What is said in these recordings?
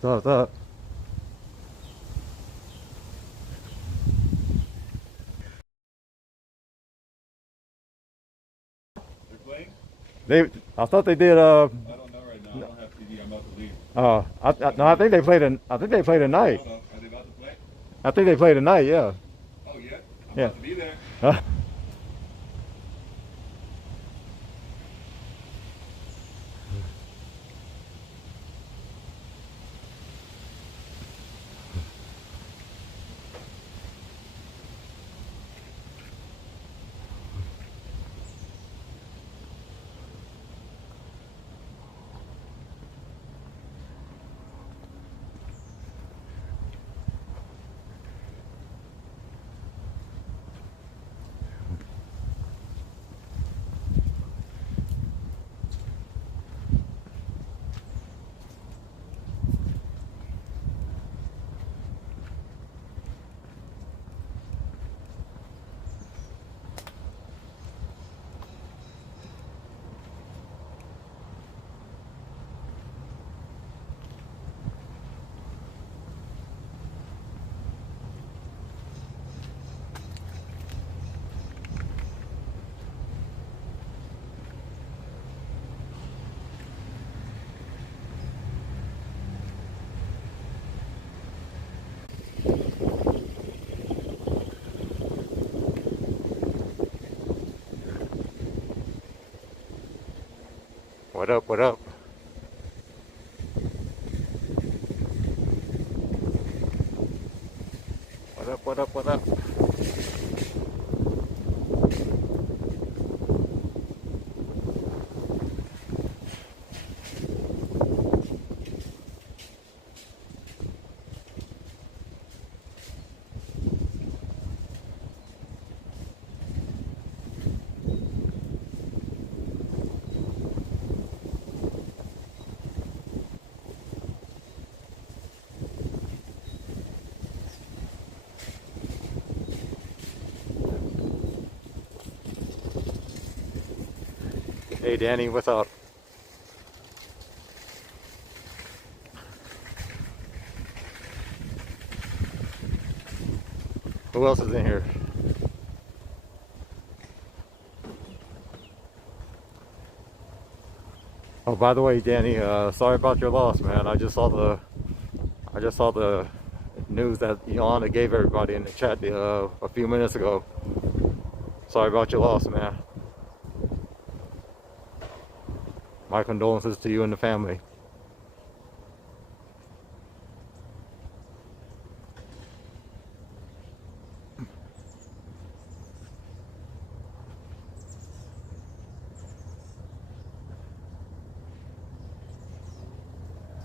What's up? They're playing? I thought they did. I don't know right now. I don't have TV. I'm about to leave. No, I think they played. I think they played tonight. Hold on. Are they about to play? I think they played tonight. Yeah. Oh yeah. I'm Yeah. about to be there. What up? What up? What up? What up? What up? Hey Danny, what's up? Who else is in here? Oh, by the way, Danny, sorry about your loss, man. I just saw the news that Yolanda gave everybody in the chat a few minutes ago. Sorry about your loss, man. My condolences to you and the family.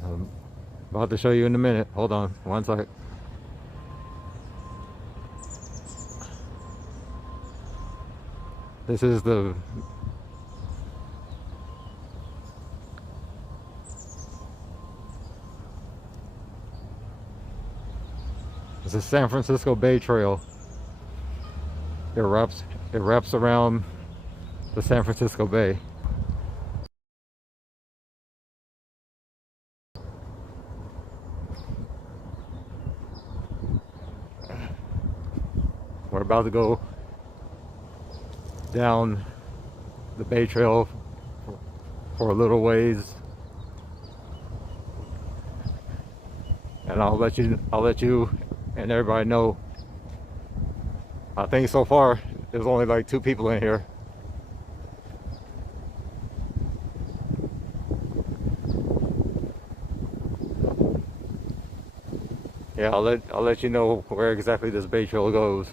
I'm about to show you in a minute. Hold on, one second. This is the San Francisco Bay Trail. It wraps around the San Francisco Bay. We're about to go down the Bay Trail for a little ways, and I'll let you and everybody know. I think so far there's only like 2 people in here. Yeah, I'll let you know where exactly this Bay Trail goes.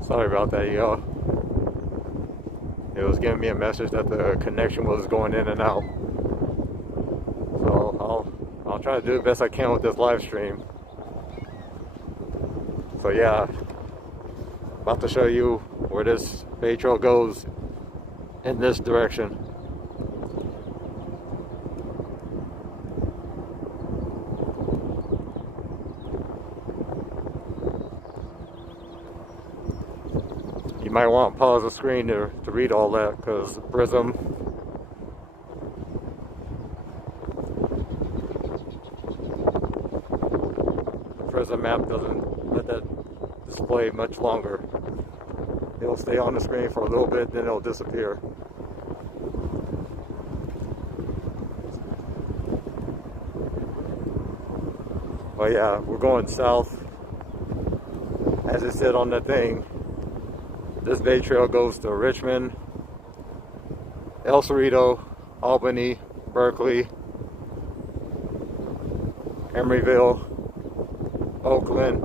Sorry about that, y'all. It was giving me a message that the connection was going in and out. So I'll try to do the best I can with this live stream. So yeah, About to show you where this bay trail goes in this direction. You might want to pause the screen to read all that, because the prism map doesn't let that display much longer. It'll stay on the screen for a little bit, then it'll disappear. But yeah, we're going south. As it said on the thing, this bay trail goes to Richmond, Cerrito, Albany, Berkeley, Emeryville, Oakland,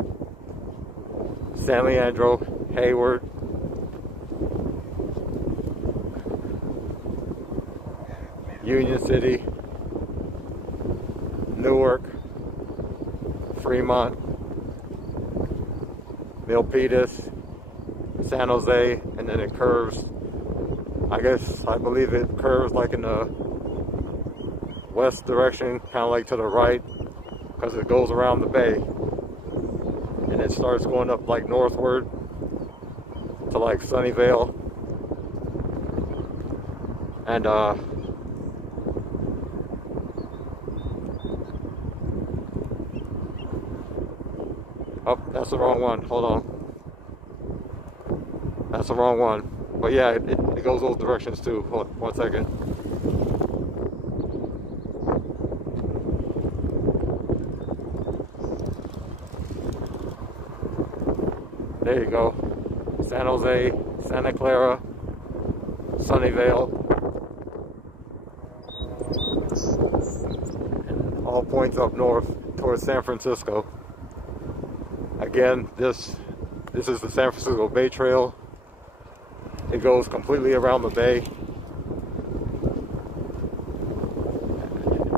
San Leandro, Hayward, Union City, Newark, Fremont, Milpitas, San Jose, and then it curves. I believe it curves like in the west direction, kind of like to the right, because it goes around the bay. And it starts going up like northward to like Sunnyvale. And oh, that's the wrong one. Hold on. That's the wrong one. But yeah, it goes those directions too. Hold on, 1 second. There you go. San Jose, Santa Clara, Sunnyvale. And all points up north towards San Francisco. Again, this is the San Francisco Bay Trail. It goes completely around the bay.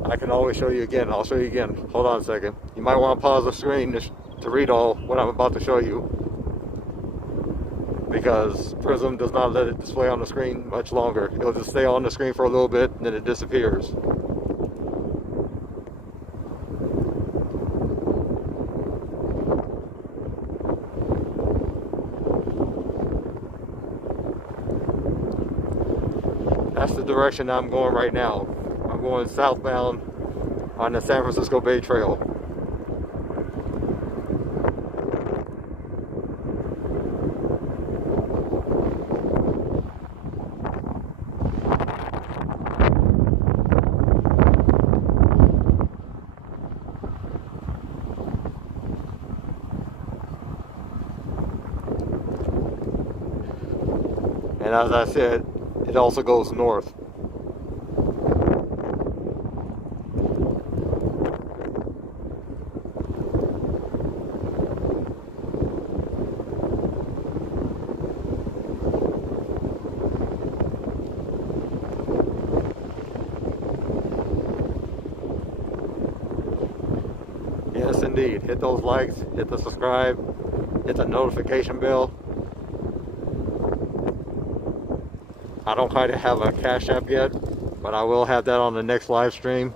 I can always show you again. I'll show you again. Hold on a second. You might want to pause the screen to read all what I'm about to show you, because Prism does not let it display on the screen much longer. It'll just stay on the screen for a little bit and then it disappears. That's the direction I'm going right now. I'm going southbound on the San Francisco Bay Trail. And as I said, it also goes north. Yes, indeed. Hit those likes, hit the subscribe, hit the notification bell. I don't quite have a Cash App yet, but I will have that on the next live stream.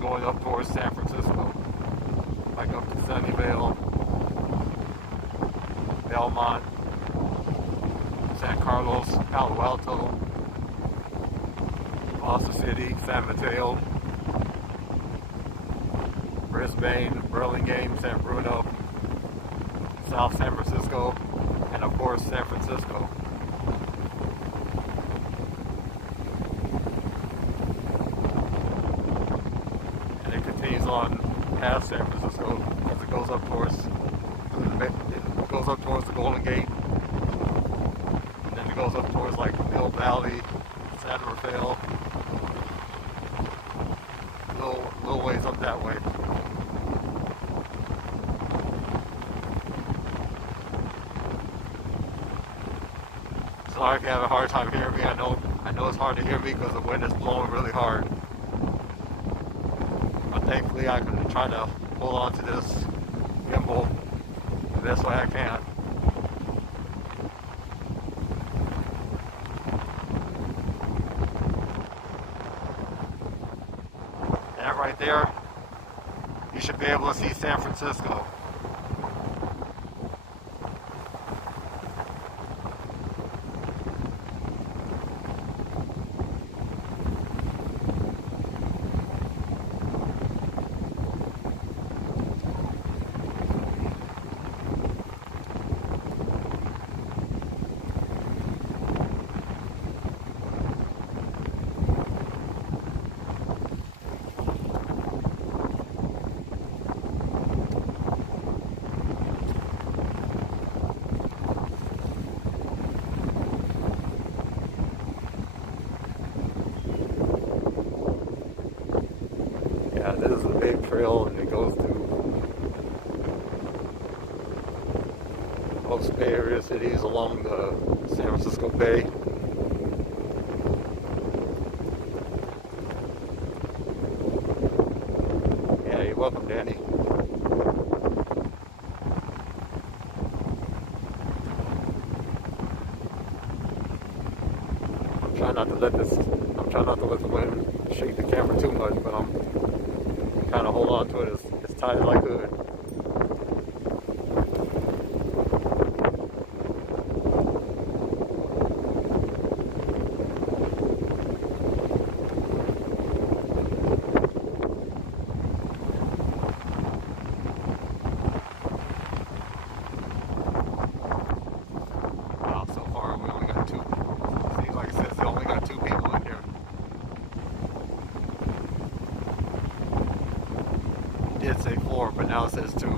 going up towards San Francisco, like up to Sunnyvale, Belmont, San Carlos, Palo Alto, Boston City, San Mateo, Brisbane, Burlingame, San Bruno, South San Francisco, and of course San Francisco. And it continues on past San Francisco as it goes up towards the Golden Gate, and then it goes up towards like Mill Valley, San Rafael, little ways up that way. Sorry if you have a hard time hearing me. I know it's hard to hear me because the wind is blowing really hard. But thankfully I can try to hold on to this gimbal the best way I can. And right there, you should be able to see San Francisco. This is a big trail, and it goes through most Bay Area cities along the San Francisco Bay. Yeah, you're welcome, Danny. I'm trying not to let the wind shake the camera too much, but I'm kind of hold on to it as tight as I could. Wow, so far we only got two. Seems like it says they only got two people in here. It did say 4, but now it says 2.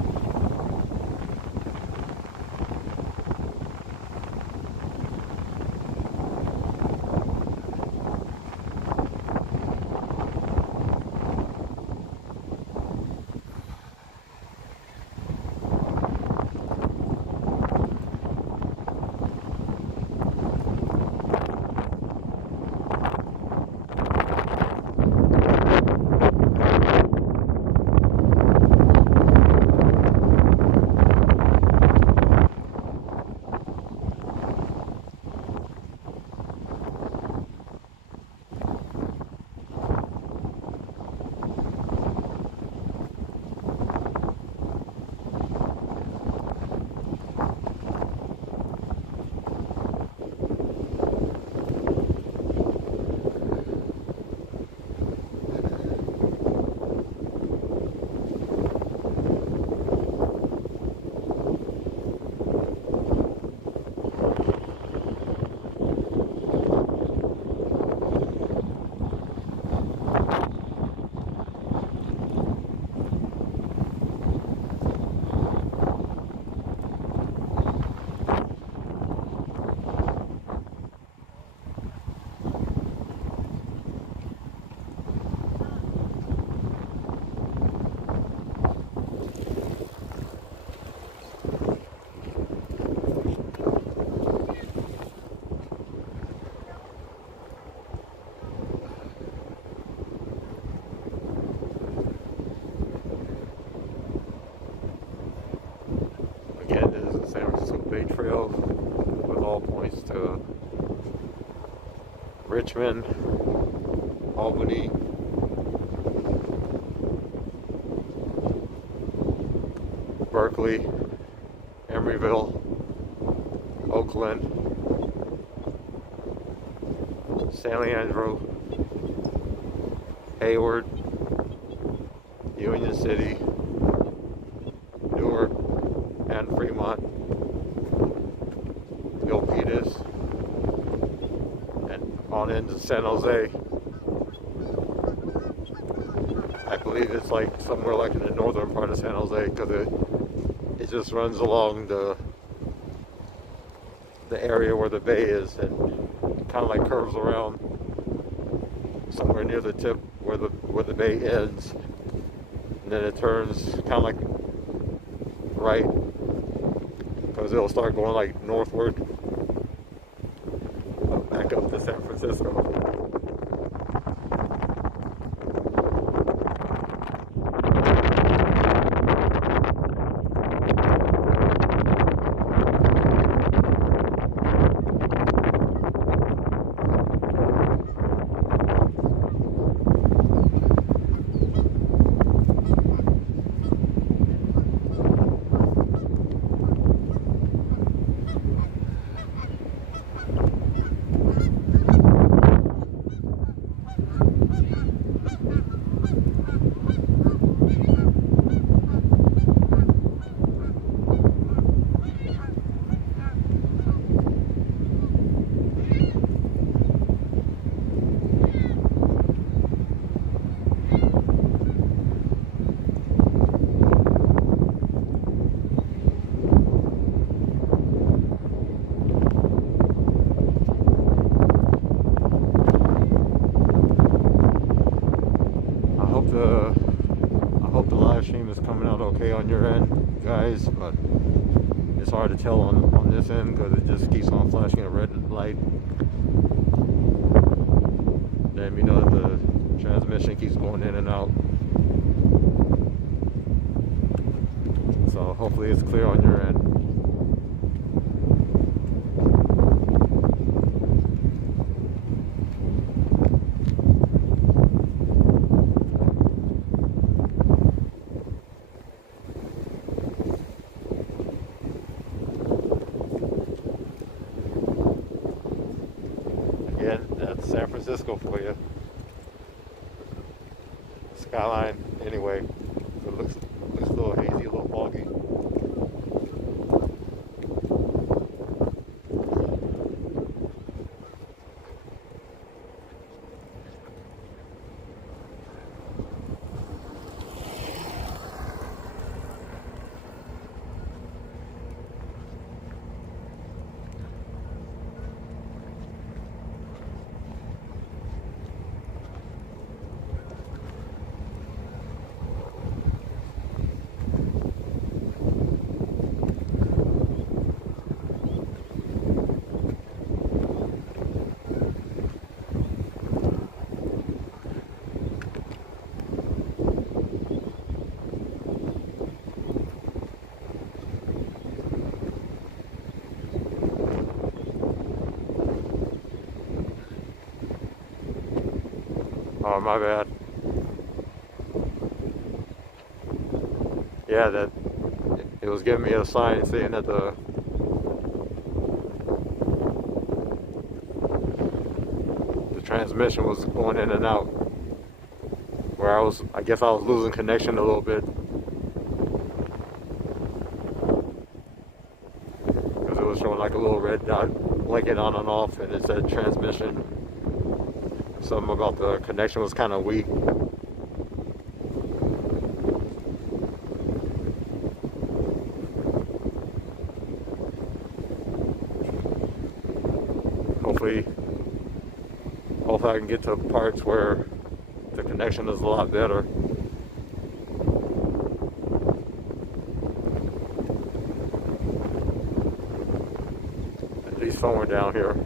San Francisco Bay Trail with all points to Richmond, Albany, Berkeley, Emeryville, Oakland, San Leandro, Hayward, Union City, Newark, and Fremont, Milpitas, and on into San Jose. I believe it's like somewhere like in the northern part of San Jose, because it just runs along the area where the bay is, and kind of like curves around somewhere near the tip where the bay ends, and then it turns kind of like right, because it'll start going like northward back up to San Francisco. I hope the live stream is coming out okay on your end, guys, but it's hard to tell on this end because it just keeps on flashing a red light. Then you know the transmission keeps going in and out. So hopefully it's clear on your end. Again, that's San Francisco for you. Skyline, anyway. It looks a little hazy, a little foggy. Oh, my bad. Yeah, that it was giving me a sign saying that the transmission was going in and out. Where I guess I was losing connection a little bit. Because it was showing like a little red dot blinking on and off, and it said transmission. Something about the connection was kind of weak. Hopefully I can get to parts where the connection is a lot better. At least somewhere down here.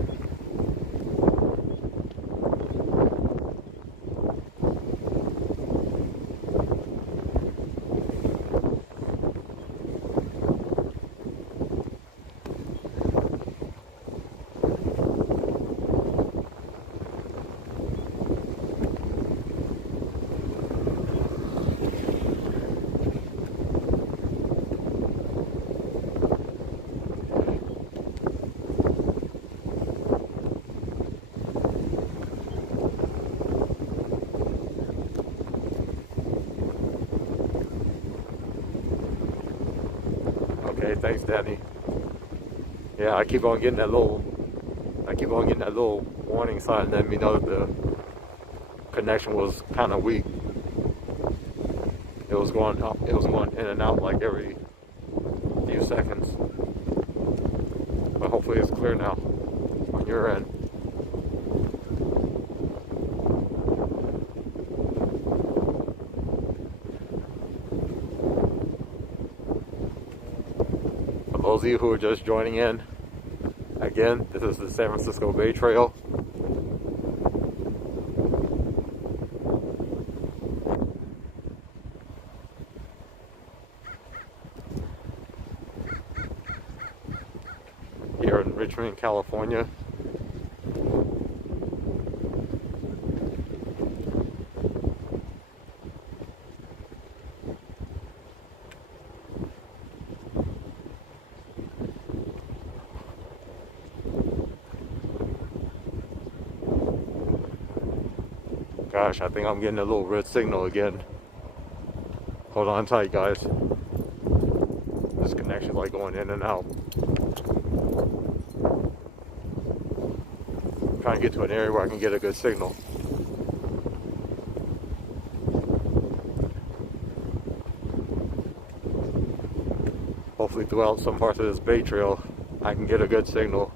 Okay, thanks, Danny. Yeah, I keep on getting that little warning sign letting me know that the connection was kind of weak. It was going up, it was going in and out like every few seconds. But hopefully it's clear now on your end. For those of you who are just joining in, again, this is the San Francisco Bay Trail. Here in Richmond, California. Gosh, I think I'm getting a little red signal again. Hold on tight, guys. This connection's like going in and out. I'm trying to get to an area where I can get a good signal. Hopefully throughout some parts of this Bay Trail, I can get a good signal.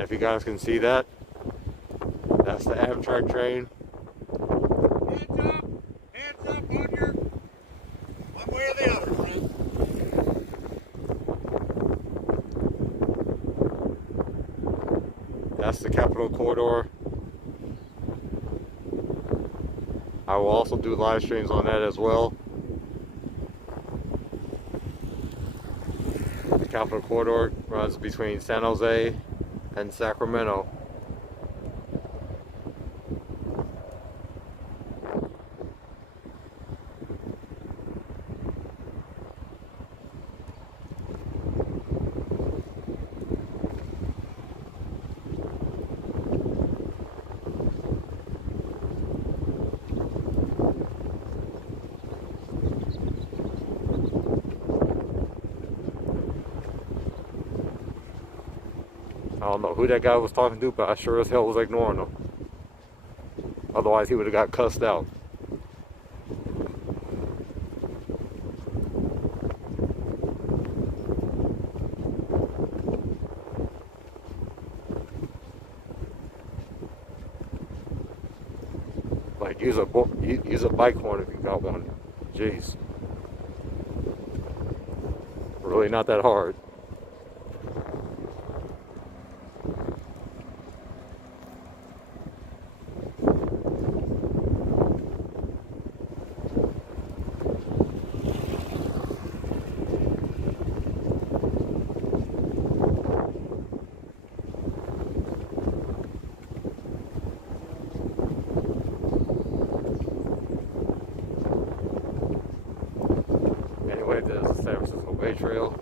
If you guys can see that, that's the Amtrak train. Hands up on your, one way or the other, friend. That's the Capitol Corridor. I will also do live streams on that as well. The Capitol Corridor runs between San Jose and Sacramento. I don't know who that guy was talking to, but I sure as hell was ignoring him. Otherwise, he would have got cussed out. Like, use a bike horn if you got one. Jeez. Really not that hard. Anyway, there's the San Francisco Bay Trail.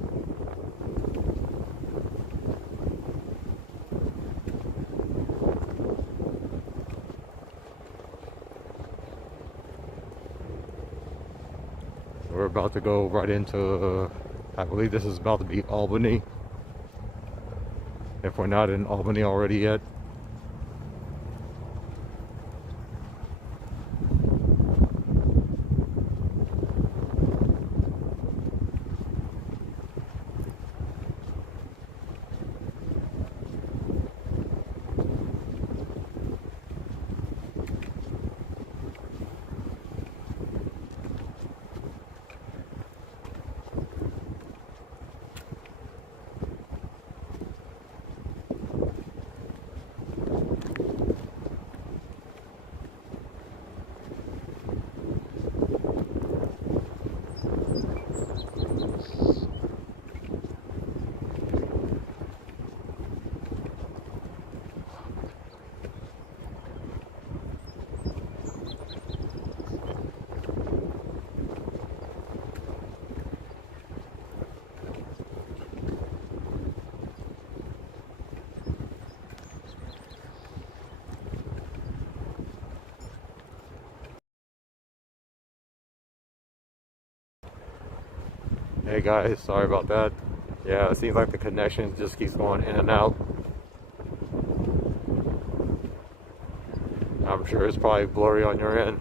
We're about to go right into, I believe this is about to be Albany, if we're not in Albany already yet. Hey guys, sorry about that. Yeah, it seems like the connection just keeps going in and out. I'm sure it's probably blurry on your end.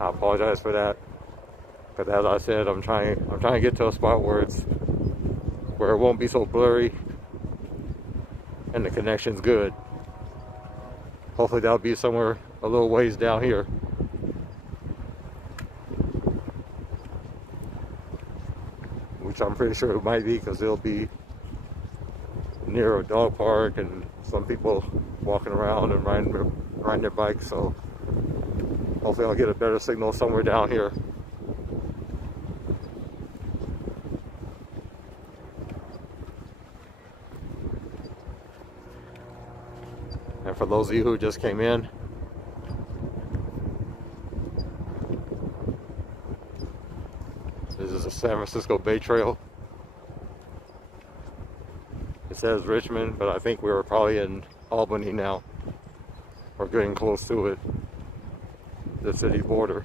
I apologize for that. Because as I said, I'm trying to get to a spot where it won't be so blurry and the connection's good. Hopefully that'll be somewhere a little ways down here. Which I'm pretty sure it might be, because it'll be near a dog park and some people walking around and riding their bikes. So hopefully I'll get a better signal somewhere down here. And for those of you who just came in, this is the San Francisco Bay Trail. It says Richmond, but I think we're probably in Albany now. We're getting close to it, the city border.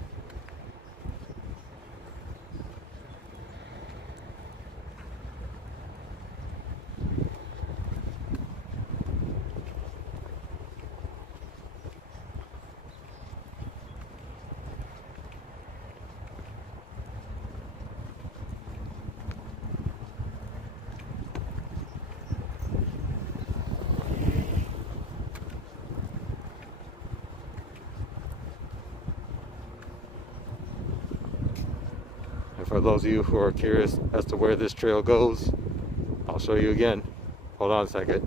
And for those of you who are curious as to where this trail goes, I'll show you again. Hold on a second.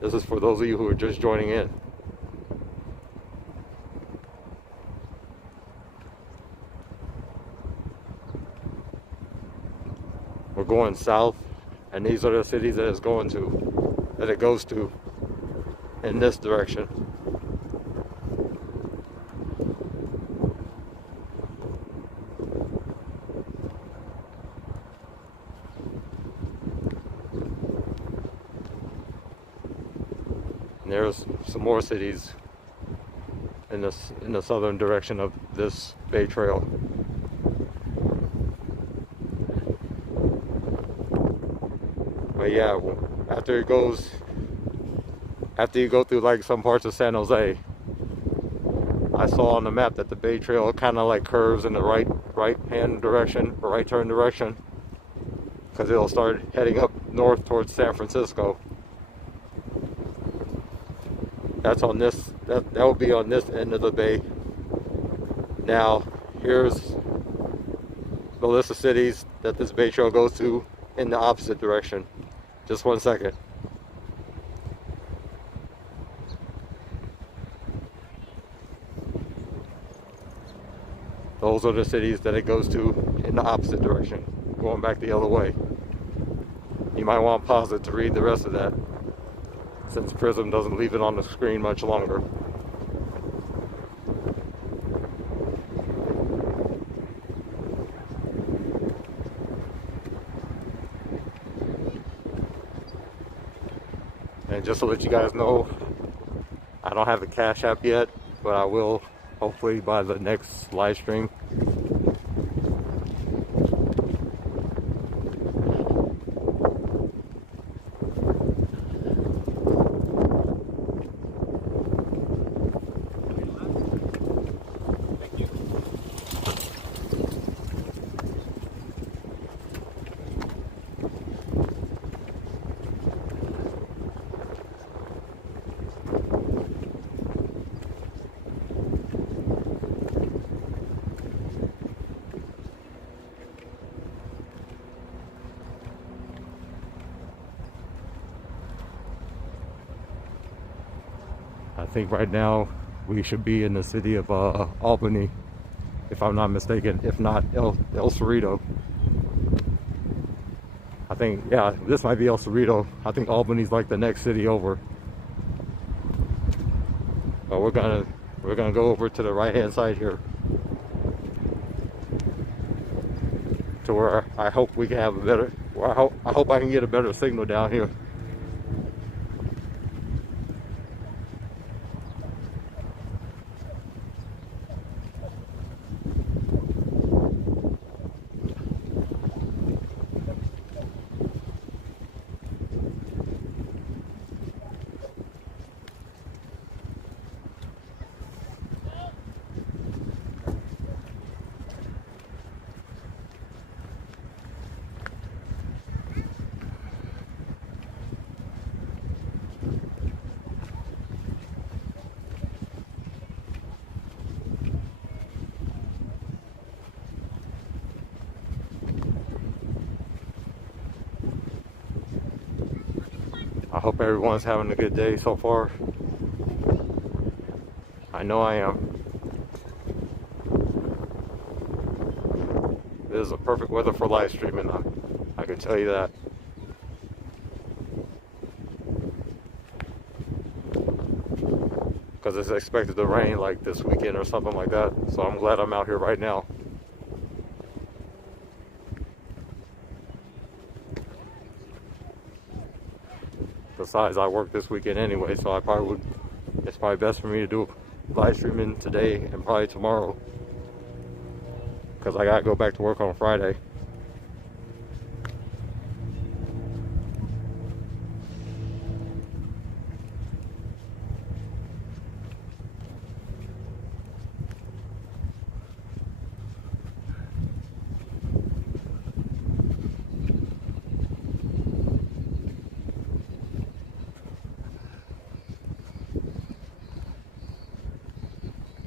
This is for those of you who are just joining in. We're going south, and these are the cities that it goes to in this direction. And there's some more cities in the southern direction of this Bay Trail. But yeah, after you go through like some parts of San Jose, I saw on the map that the Bay Trail kind of like curves in the right hand direction, or right turn direction, because it'll start heading up north towards San Francisco. That's on this, that will be on this end of the bay. Now, here's the list of cities that this Bay Trail goes to in the opposite direction. Just one second. Those are the cities that it goes to in the opposite direction, going back the other way. You might want to pause it to read the rest of that, since Prism doesn't leave it on the screen much longer. And just to let you guys know, I don't have the Cash App yet, but I will hopefully by the next live stream. I think right now we should be in the city of Albany, if I'm not mistaken. If not, El Cerrito. I think, yeah, this might be El Cerrito. I think Albany's like the next city over. But we're gonna go over to the right hand side here, to where I hope we can have a better. I hope I can get a better signal down here. I hope everyone's having a good day so far. I know I am. This is a perfect weather for live streaming, I can tell you that. Because it's expected to rain like this weekend or something like that. So I'm glad I'm out here right now. Besides, I work this weekend anyway, so it's probably best for me to do live streaming today and probably tomorrow, because I gotta go back to work on Friday.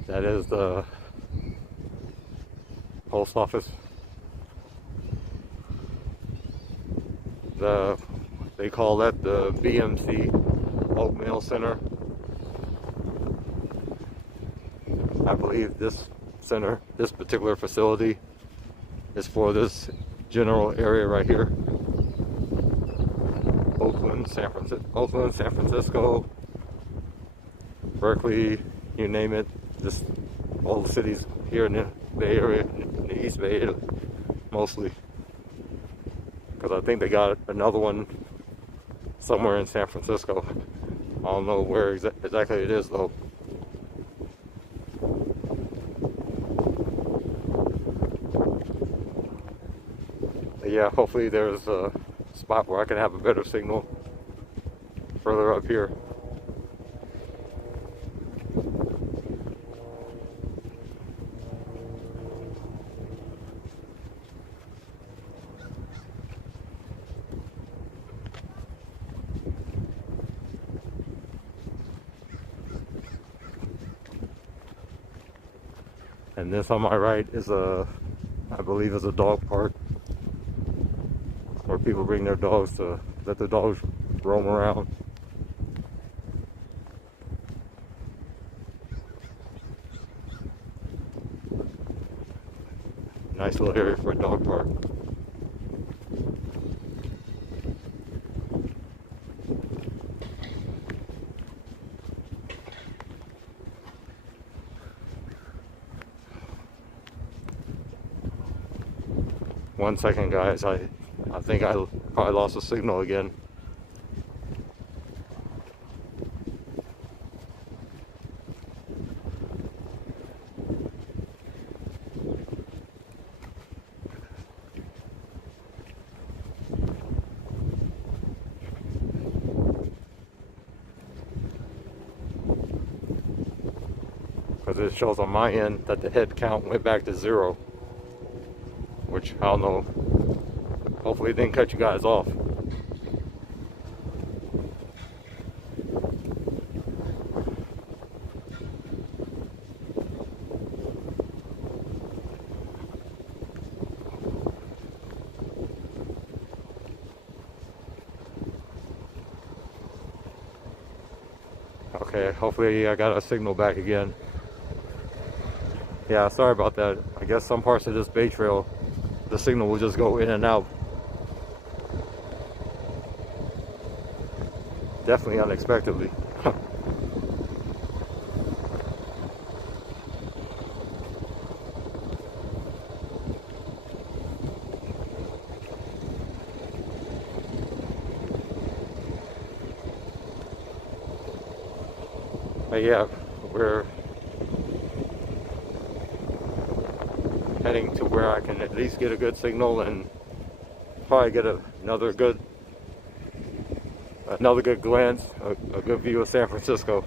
That is the post office. They call that the BMC Bulk Mail Center. I believe this particular facility is for this general area right here. Oakland, San Francisco, Berkeley, you name it. Just all the cities here in the Bay Area, in the East Bay Area, mostly. Because I think they got another one somewhere in San Francisco. I don't know where exactly it is though. But yeah, hopefully there's a spot where I can have a better signal further up here. And this on my right is I believe is a dog park, where people bring their dogs to let the dogs roam around. Nice little area for a dog park. One second, guys. I think I probably lost the signal again. because it shows on my end that the head count went back to 0, which I don't know. Hopefully it didn't cut you guys off. Okay, hopefully I got a signal back again. Yeah, sorry about that. I guess some parts of this Bay Trail, the signal will just go in and out. Definitely unexpectedly. But yeah, we're heading to where I can at least get a good signal and probably get another good glance, a good view of San Francisco.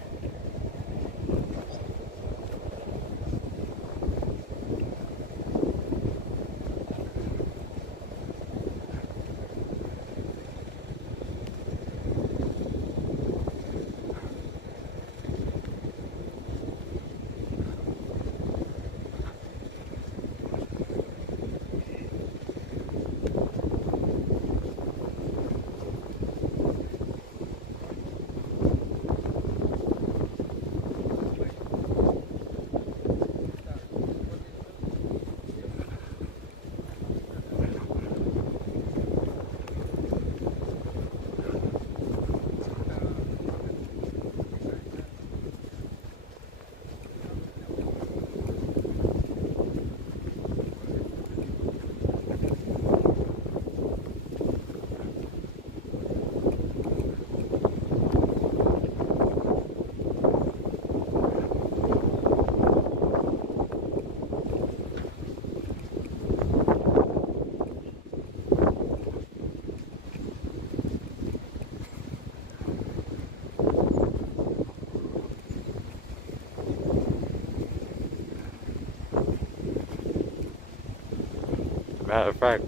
Matter of fact,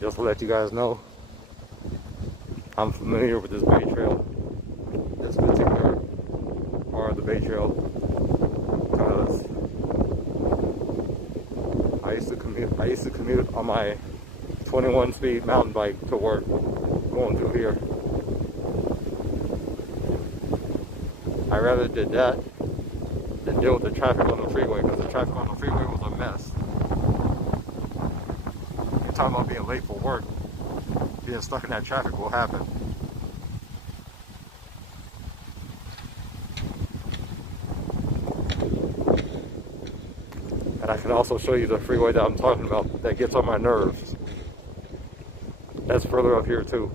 just to let you guys know, I'm familiar with this Bay Trail, this particular part of the Bay Trail, because I used to commute on my 21-speed mountain bike to work, going through here. I rather did that than deal with the traffic on the freeway, because the traffic on the freeway was a mess. Talking about being late for work, being stuck in that traffic will happen. And I can also show you the freeway that I'm talking about that gets on my nerves. That's further up here too.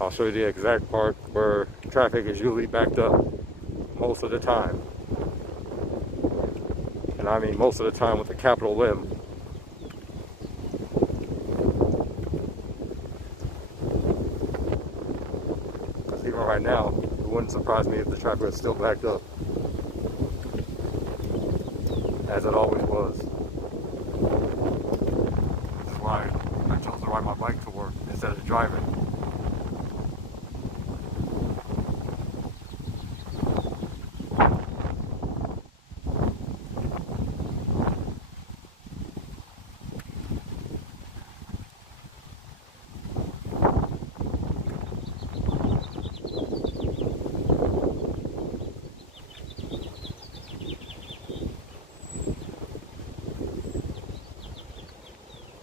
I'll show you the exact part where traffic is usually backed up most of the time. And I mean most of the time with a capital M. Because even right now, it wouldn't surprise me if the traffic is still backed up, as it always was. That's why I chose to ride my bike to work instead of driving.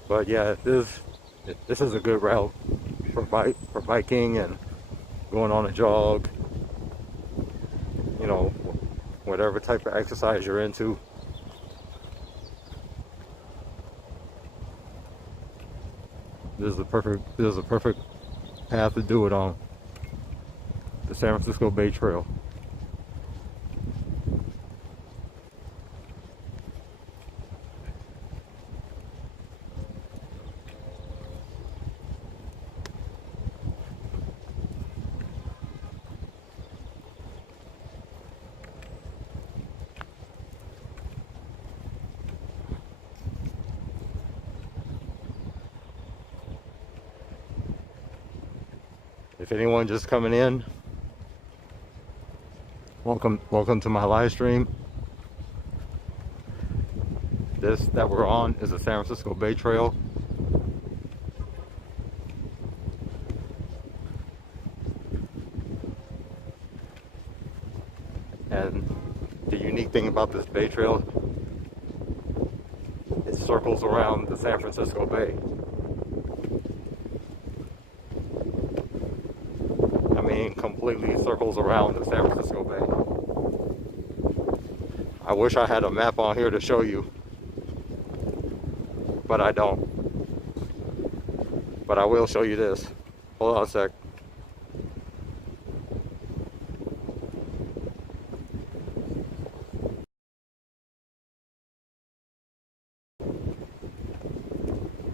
But yeah, this is a good route for biking and going on a jog. You know, whatever type of exercise you're into. This is a perfect path to do it on. The San Francisco Bay Trail. If anyone just coming in, welcome to my live stream. This that we're on is the San Francisco Bay Trail. And the unique thing about this Bay Trail, it circles around the San Francisco Bay. I mean, completely circles around the San Francisco Bay. I wish I had a map on here to show you, but I don't. But I will show you this. Hold on a sec.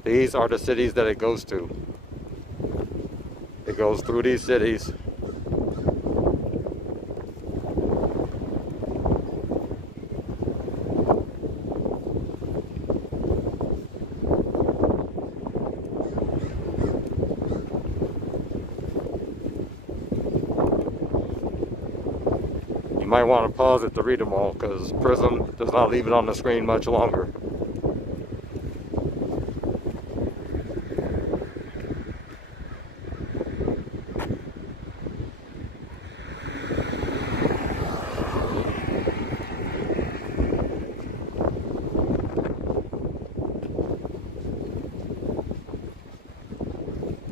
These are the cities that it goes to. It goes through these cities. You might want to pause it to read them all, because Prism does not leave it on the screen much longer.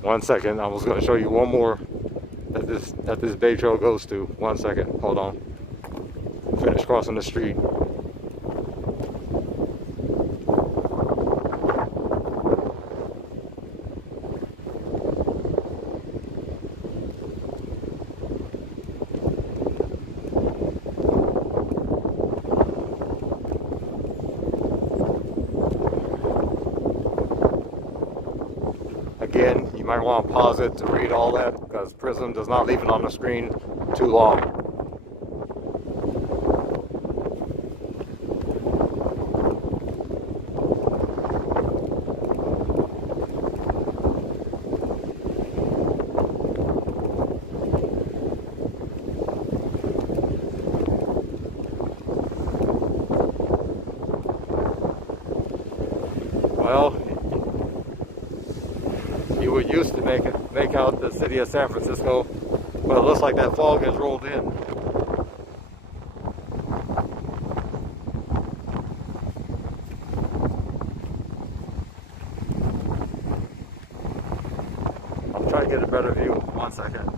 One second, I was going to show you one more that this Bay Trail goes to. 1 second, hold on. Finish crossing the street. Again, you might want to pause it to read all that, because Prism does not leave it on the screen too long. Well, you would used to make out the city of San Francisco, but it looks like that fog has rolled in. I'm trying to get a better view. 1 second.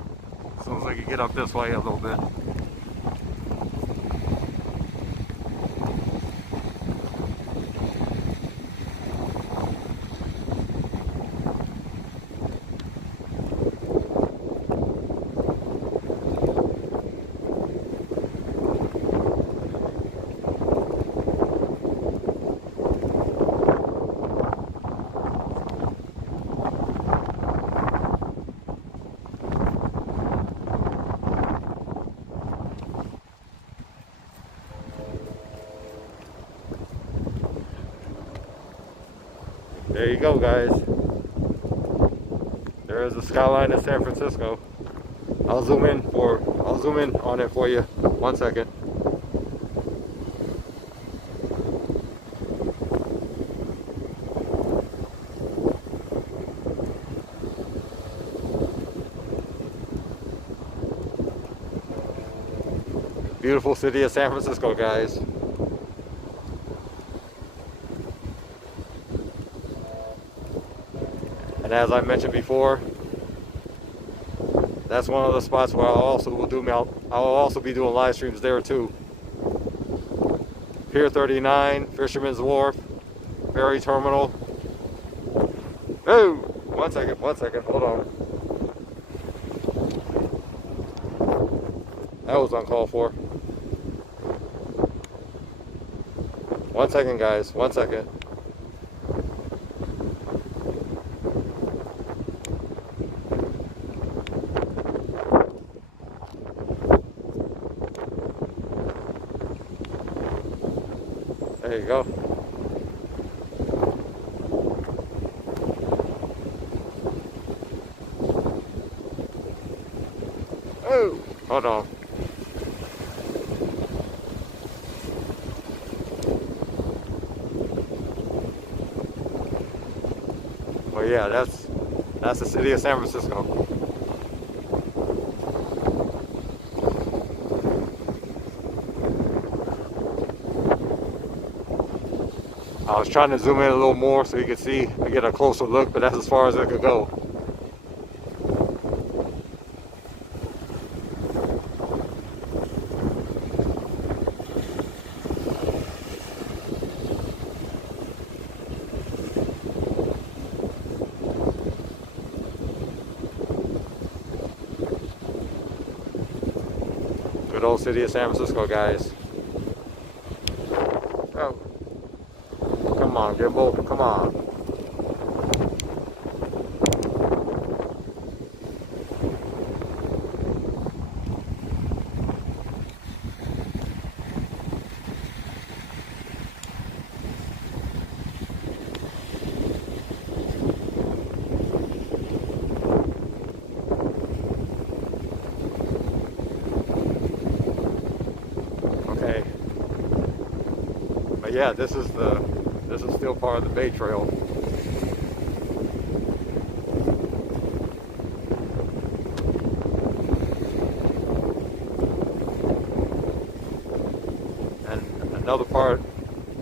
As soon as I can get up this way a little bit. There you go, guys. There is the skyline of San Francisco. I'll zoom in on it for you. 1 second. Beautiful city of San Francisco, guys. And as I mentioned before, that's one of the spots where I'll also be doing live streams there too. Pier 39, Fisherman's Wharf, Ferry Terminal. Oh, 1 second, hold on. That was uncalled for. 1 second, guys, 1 second. There you go. Hold on. Well, yeah, that's the city of San Francisco. I was trying to zoom in a little more so you could see and get a closer look, but that's as far as I could go. Good old city of San Francisco, guys. Oh, come on, Gimbal, come on. Okay. But yeah, this is still part of the Bay Trail. And another part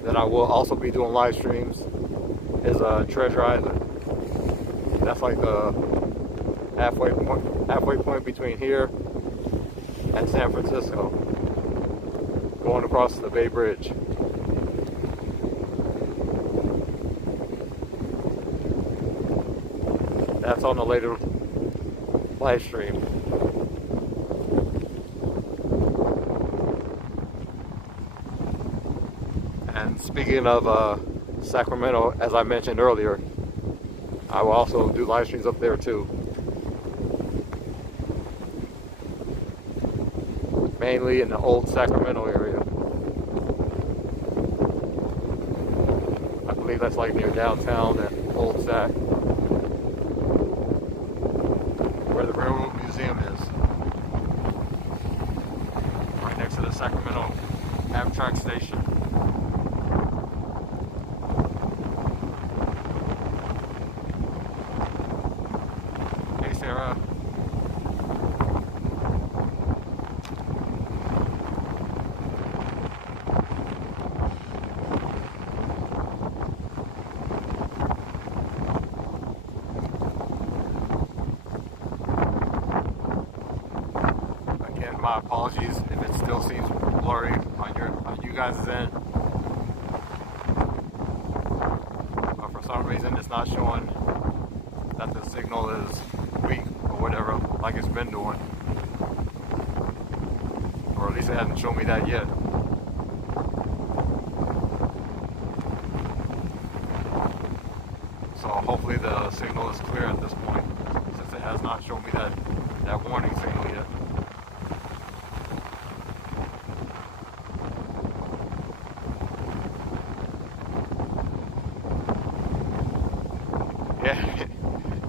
that I will also be doing live streams is Treasure Island. That's like the halfway point between here and San Francisco, going across the Bay Bridge. That's on the later live stream. And speaking of Sacramento, as I mentioned earlier, I will also do live streams up there too. Mainly in the old Sacramento area. I believe that's like near downtown and Old Sac, where the Railroad Museum is. Right next to the Sacramento Amtrak station. Hey Sarah. My apologies if it still seems blurry on you guys' end. But for some reason it's not showing that the signal is weak or whatever, like it's been doing. Or at least it hasn't shown me that yet. So hopefully the signal is clear at this point, since it has not shown me that warning signal yet.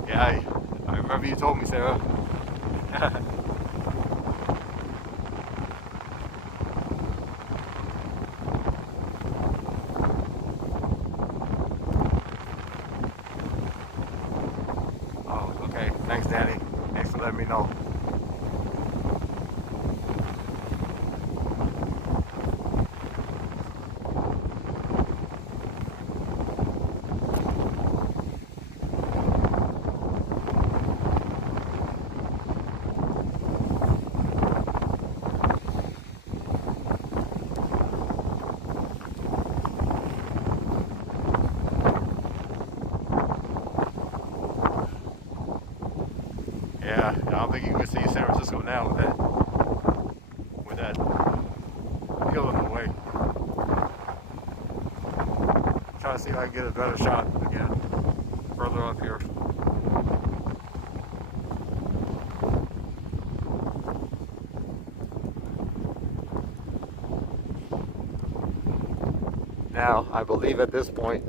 Yeah, I remember you told me, Sarah. Oh, okay. Thanks, Danny. Thanks for letting me know. Yeah, I don't think you can see San Francisco now with that hill in the way. Trying to see if I can get a better shot again, further up here. Now, I believe at this point,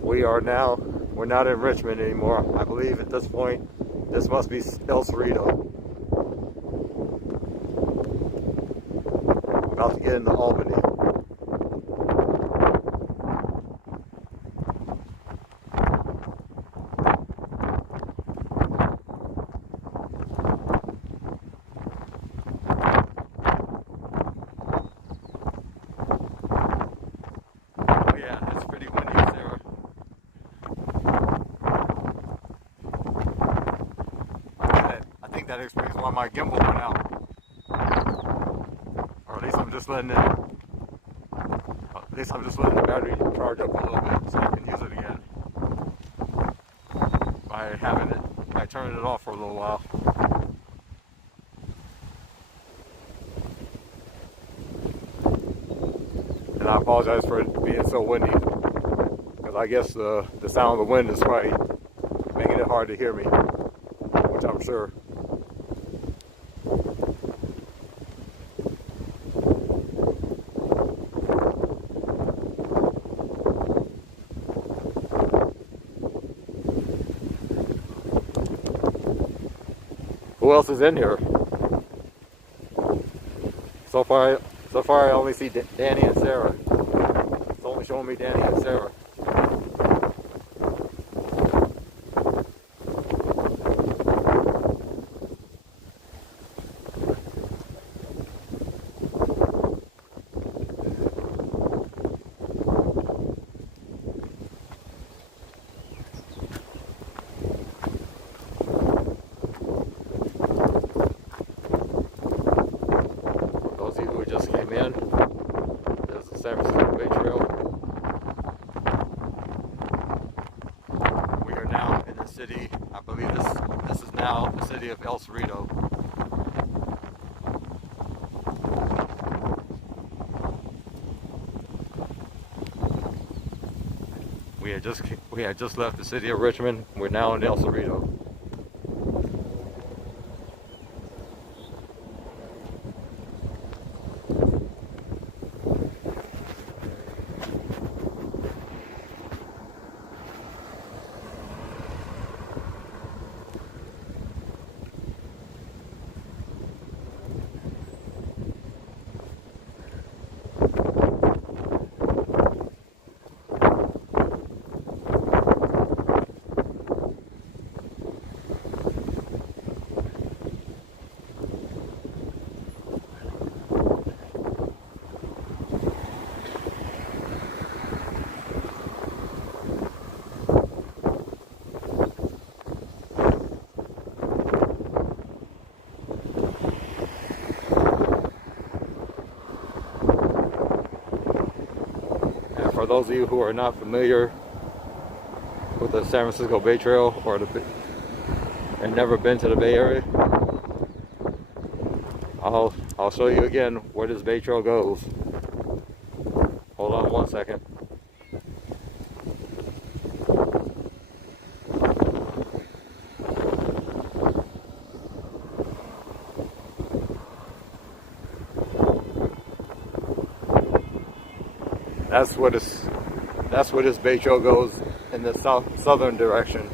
we're not in Richmond anymore. I believe at this point, this must be El Cerrito. about to get into Albany. Oh yeah, it's pretty windy there. I think that explains why my gimbal went out. Or at least I'm just letting the battery charge up a little bit so I can use it again. By turning it off for a little while. And I apologize for it being so windy, because I guess the sound of the wind is probably making it hard to hear me, which I'm sure. Who else is in here? So far I only see Danny and Sarah. It's only showing me Danny and Sarah. Just came in. There's the San Francisco Bay Trail. We are now in the city. I believe this is now the city of El Cerrito. We had just left the city of Richmond. We're now in El Cerrito. For those of you who are not familiar with the San Francisco Bay Trail and never been to the Bay Area, I'll show you again where this Bay Trail goes. Hold on one second. That's where this Bay Trail goes in the southern direction.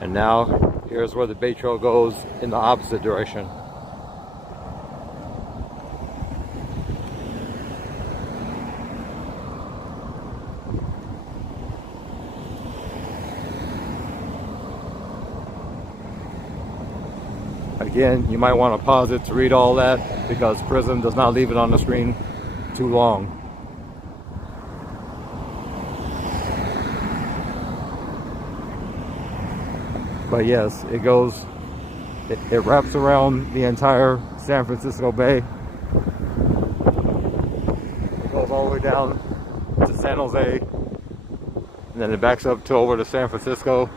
And now here's where the Bay Trail goes in the opposite direction. Again, you might want to pause it to read all that because Prism does not leave it on the screen too long. But yes, it wraps around the entire San Francisco Bay. It goes all the way down to San Jose, and then it backs up to over to San Francisco.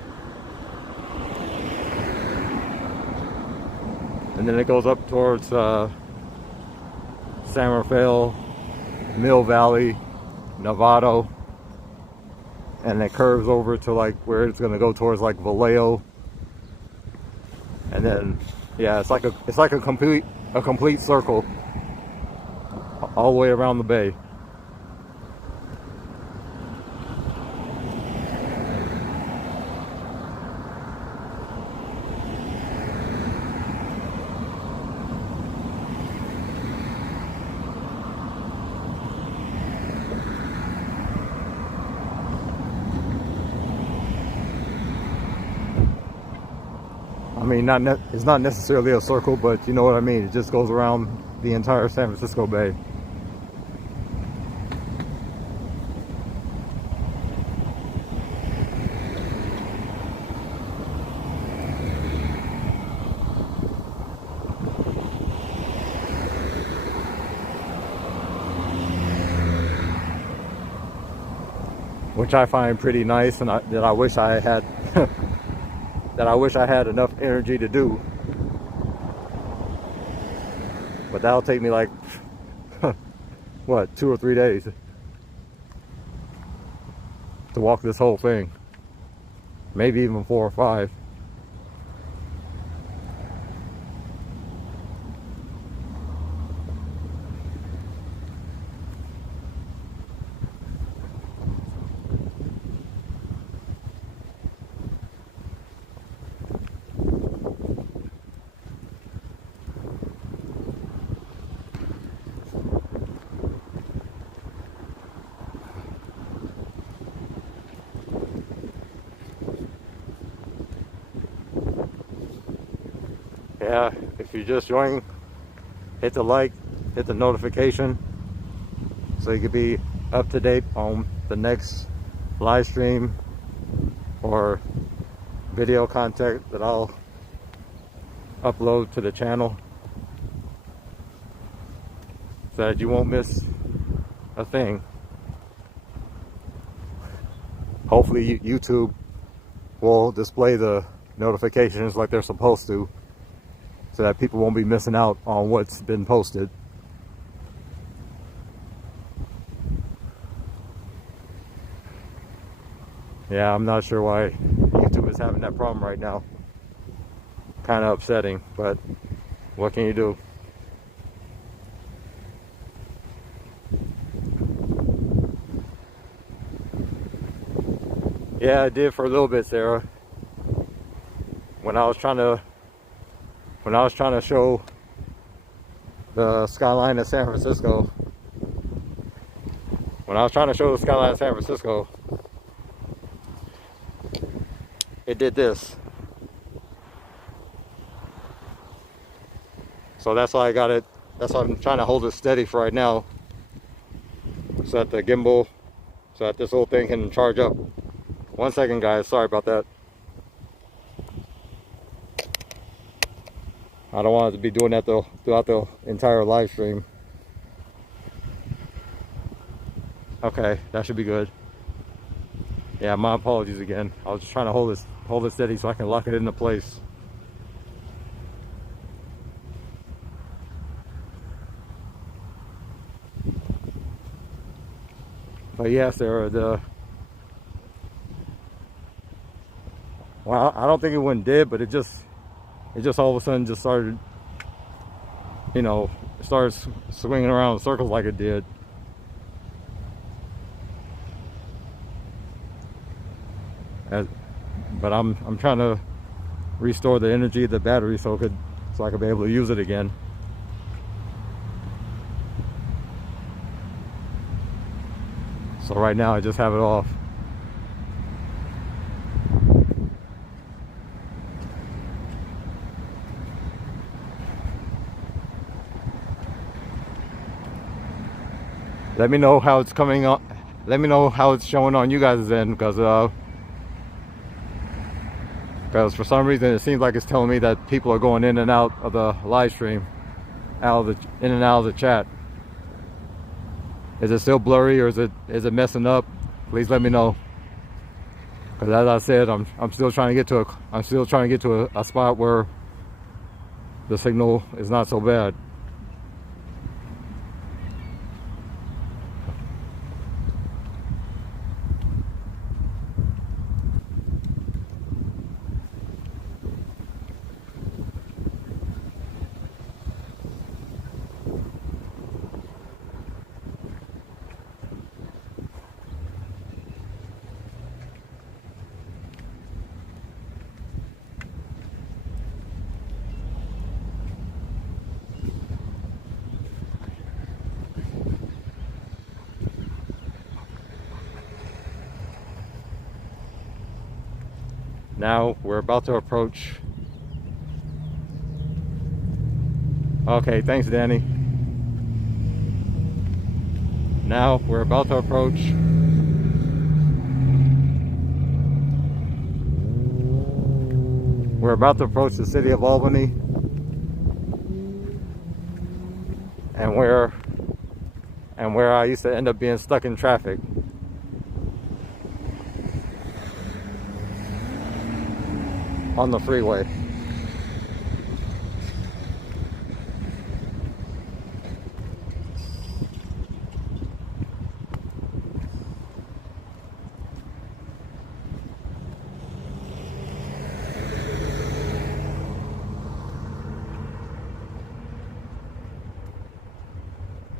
And then it goes up towards San Rafael, Mill Valley, Novato. and it curves over to like where it's gonna go towards like Vallejo, and then yeah, it's like a complete circle all the way around the bay. I mean, it's not necessarily a circle, but you know what I mean. It just goes around the entire San Francisco Bay. Which I find pretty nice, and that I wish I had that I wish I had enough energy to do. But that'll take me like what, 2 or 3 days to walk this whole thing. Maybe even 4 or 5. Yeah, if you're just joining, hit the like, hit the notification, so you can be up to date on the next live stream or video content that I'll upload to the channel, so that you won't miss a thing. Hopefully YouTube will display the notifications like they're supposed to, so that people won't be missing out on what's been posted. Yeah, I'm not sure why YouTube is having that problem right now. Kind of upsetting, but what can you do? Yeah, I did for a little bit, Sarah. When I was trying to show the skyline of San Francisco, it did this. So that's why I got it. That's why I'm trying to hold it steady for right now, so that the gimbal, so that this whole thing can charge up. 1 second, guys. Sorry about that. I don't want it to be doing that though throughout the entire live stream. Okay, that should be good. Yeah, my apologies again. I was just trying to hold it steady so I can lock it into place. But yeah, Sarah, well, I don't think it went dead, but it just all of a sudden just started, you know, started swinging around in circles like it did. But I'm trying to restore the energy of the battery so I could be able to use it again. So right now I just have it off. Let me know how it's coming on. Let me know how it's showing on you guys' end, because for some reason it seems like it's telling me that people are going in and out of the live stream, in and out of the chat. Is it still blurry, or is it messing up? Please let me know. Because as I said, I'm still trying to get to a spot where the signal is not so bad. Now we're about to approach. Okay, thanks, Danny. Now we're about to approach. We're about to approach the city of Albany, and where I used to end up being stuck in traffic. On the freeway.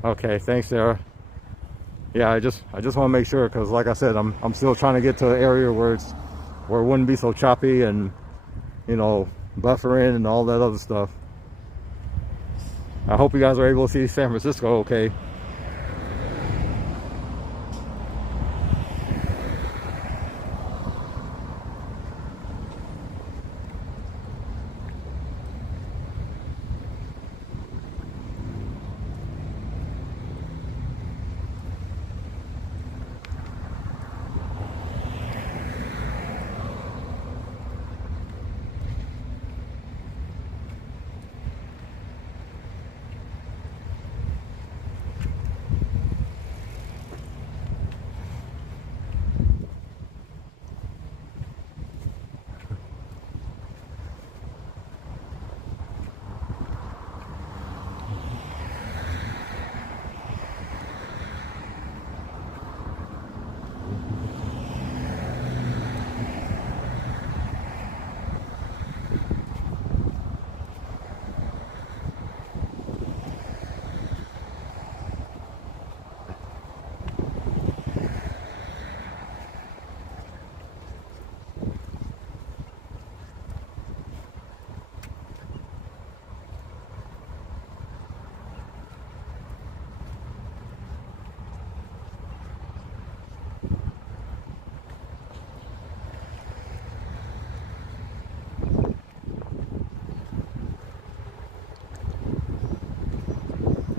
Okay, thanks, Sarah. Yeah, I just want to make sure, because like I said, I'm still trying to get to an area where it wouldn't be so choppy and, you know, buffering and all that other stuff. I hope you guys are able to see San Francisco okay.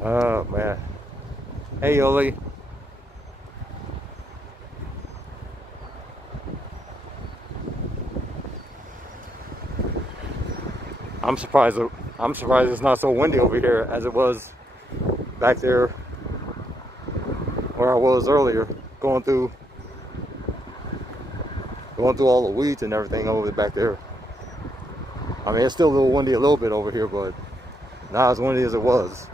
Oh man. Hey Yoli. I'm surprised it's not so windy over here as it was back there where I was earlier, going through all the weeds and everything over back there. I mean, it's still a little windy a little bit over here, but not as windy as it was.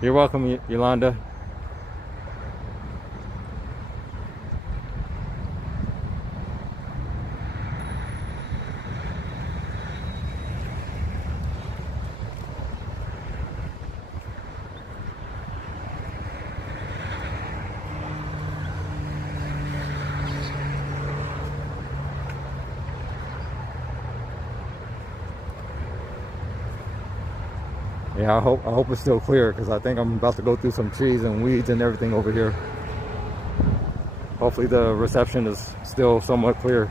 You're welcome, Yolanda. Yeah, I hope it's still clear, because I think I'm about to go through some trees and weeds and everything over here. Hopefully the reception is still somewhat clear.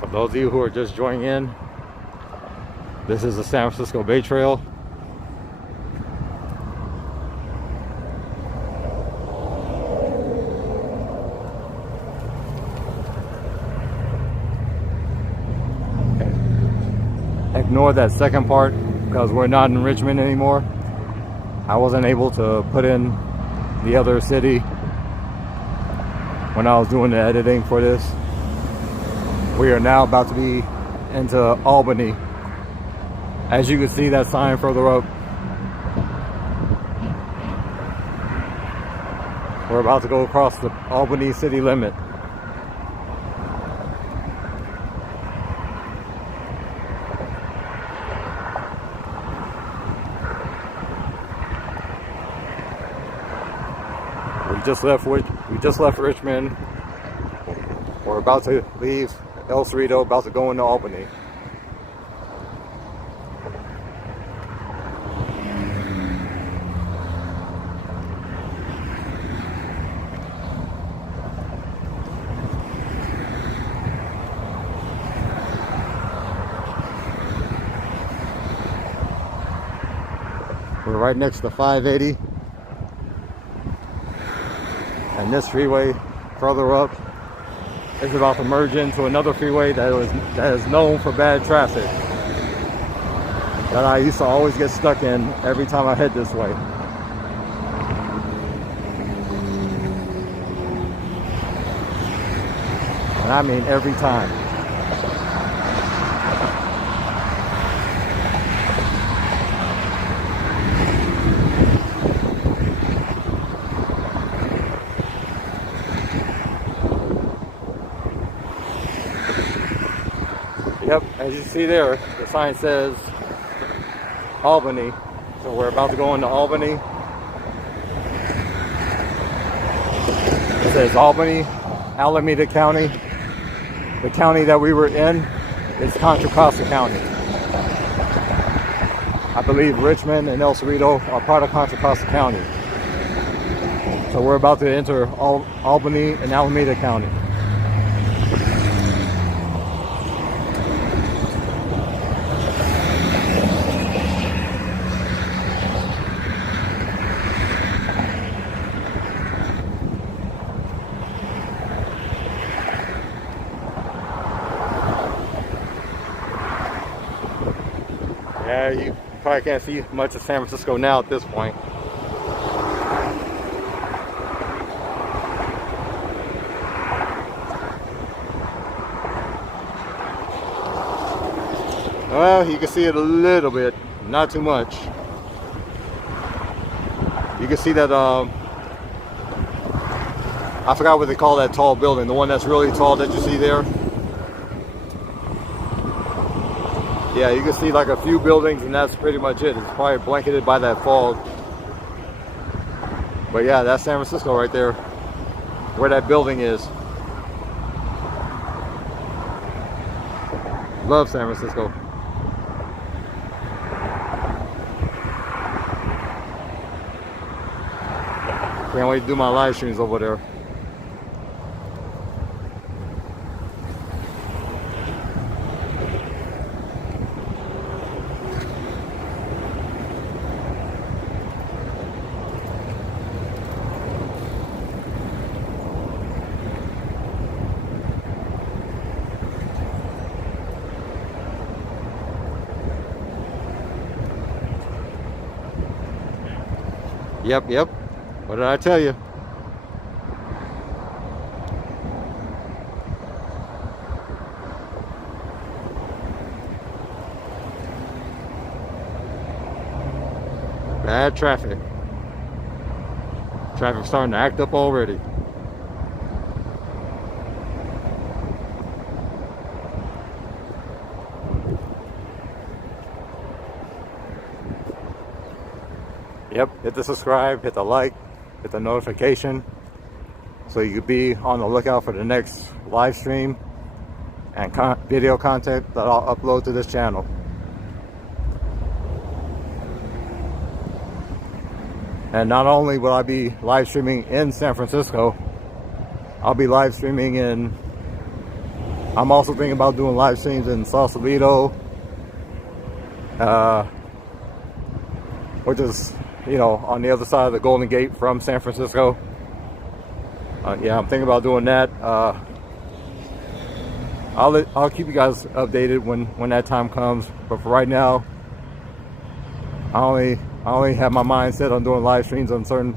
For those of you who are just joining in, this is the San Francisco Bay Trail. Ignore that second part because we're not in Richmond anymore. I wasn't able to put in the other city when I was doing the editing for this. We are now about to be into Albany. As you can see that sign further up, we're about to go across the Albany city limit. We just left Richmond. We're about to leave El Cerrito, about to go into Albany. We're right next to 580. And this freeway further up is about to merge into another freeway that is known for bad traffic, that I used to always get stuck in every time I head this way. And I mean every time. Yep, as you see there, the sign says Albany. So we're about to go into Albany. It says Albany, Alameda County. The county that we were in is Contra Costa County. I believe Richmond and El Cerrito are part of Contra Costa County. So we're about to enter Albany and Alameda County. Yeah, you probably can't see much of San Francisco now at this point. Well, you can see it a little bit, not too much. You can see that, I forgot what they call that tall building, the one that's really tall that you see there. Yeah, you can see like a few buildings and that's pretty much it. It's probably blanketed by that fog. But yeah, that's San Francisco right there, where that building is. Love San Francisco. Can't wait to do my live streams over there. Yep. What did I tell you? Bad traffic. Traffic's starting to act up already. Yep, hit the subscribe, hit the like, hit the notification, so you could be on the lookout for the next live stream and video content that I'll upload to this channel. And not only will I be live streaming in San Francisco, I'll be live streaming in, I'm also thinking about doing live streams in Cerrito, which is, you know, on the other side of the Golden Gate from San Francisco. Yeah, I'm thinking about doing that. I'll keep you guys updated when that time comes. But for right now, I only I only have my mind set on doing live streams on certain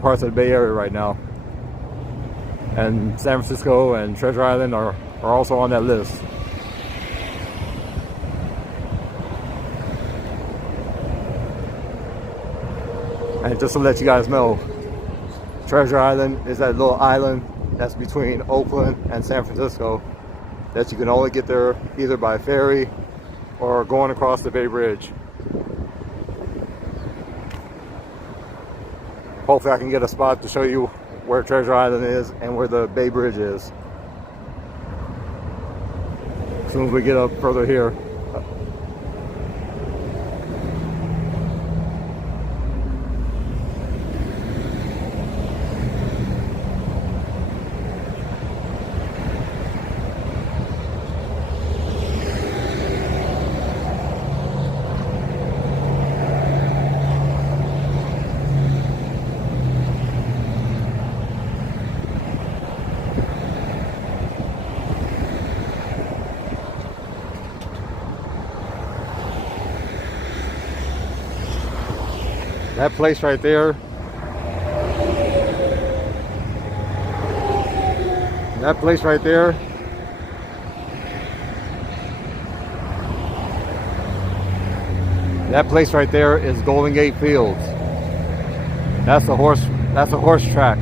parts of the Bay Area right now. And San Francisco and Treasure Island are also on that list. And just to let you guys know, Treasure Island is that little island that's between Oakland and San Francisco that you can only get there either by ferry or going across the Bay Bridge. Hopefully I can get a spot to show you where Treasure Island is and where the Bay Bridge is as soon as we get up further here. That place right there, that place right there, that place right there is Golden Gate Fields. That's a horse track.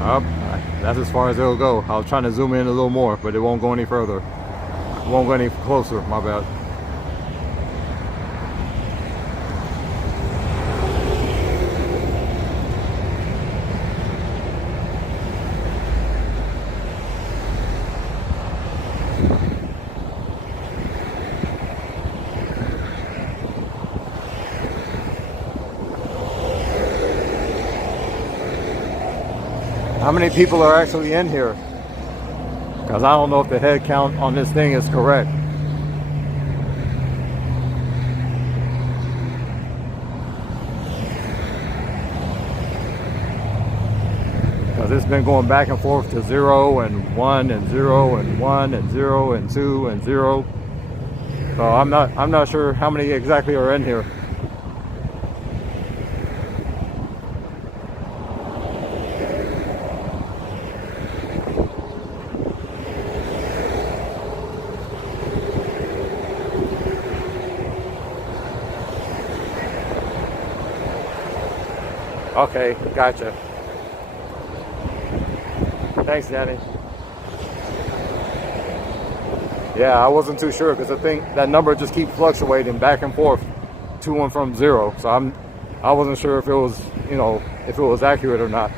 Up. That's as far as it'll go. I was trying to zoom in a little more, but it won't go any further. It won't go any closer, my bad. How many people are actually in here? Because I don't know if the head count on this thing is correct. Because it's been going back and forth to 0 and 1 and 0 and 1 and 0 and 2 and 0. So I'm not sure how many exactly are in here. Okay, gotcha. Thanks, Danny. Yeah, I wasn't too sure because I think that number just keeps fluctuating back and forth to and from 0. So I wasn't sure if it was, you know, if it was accurate or not.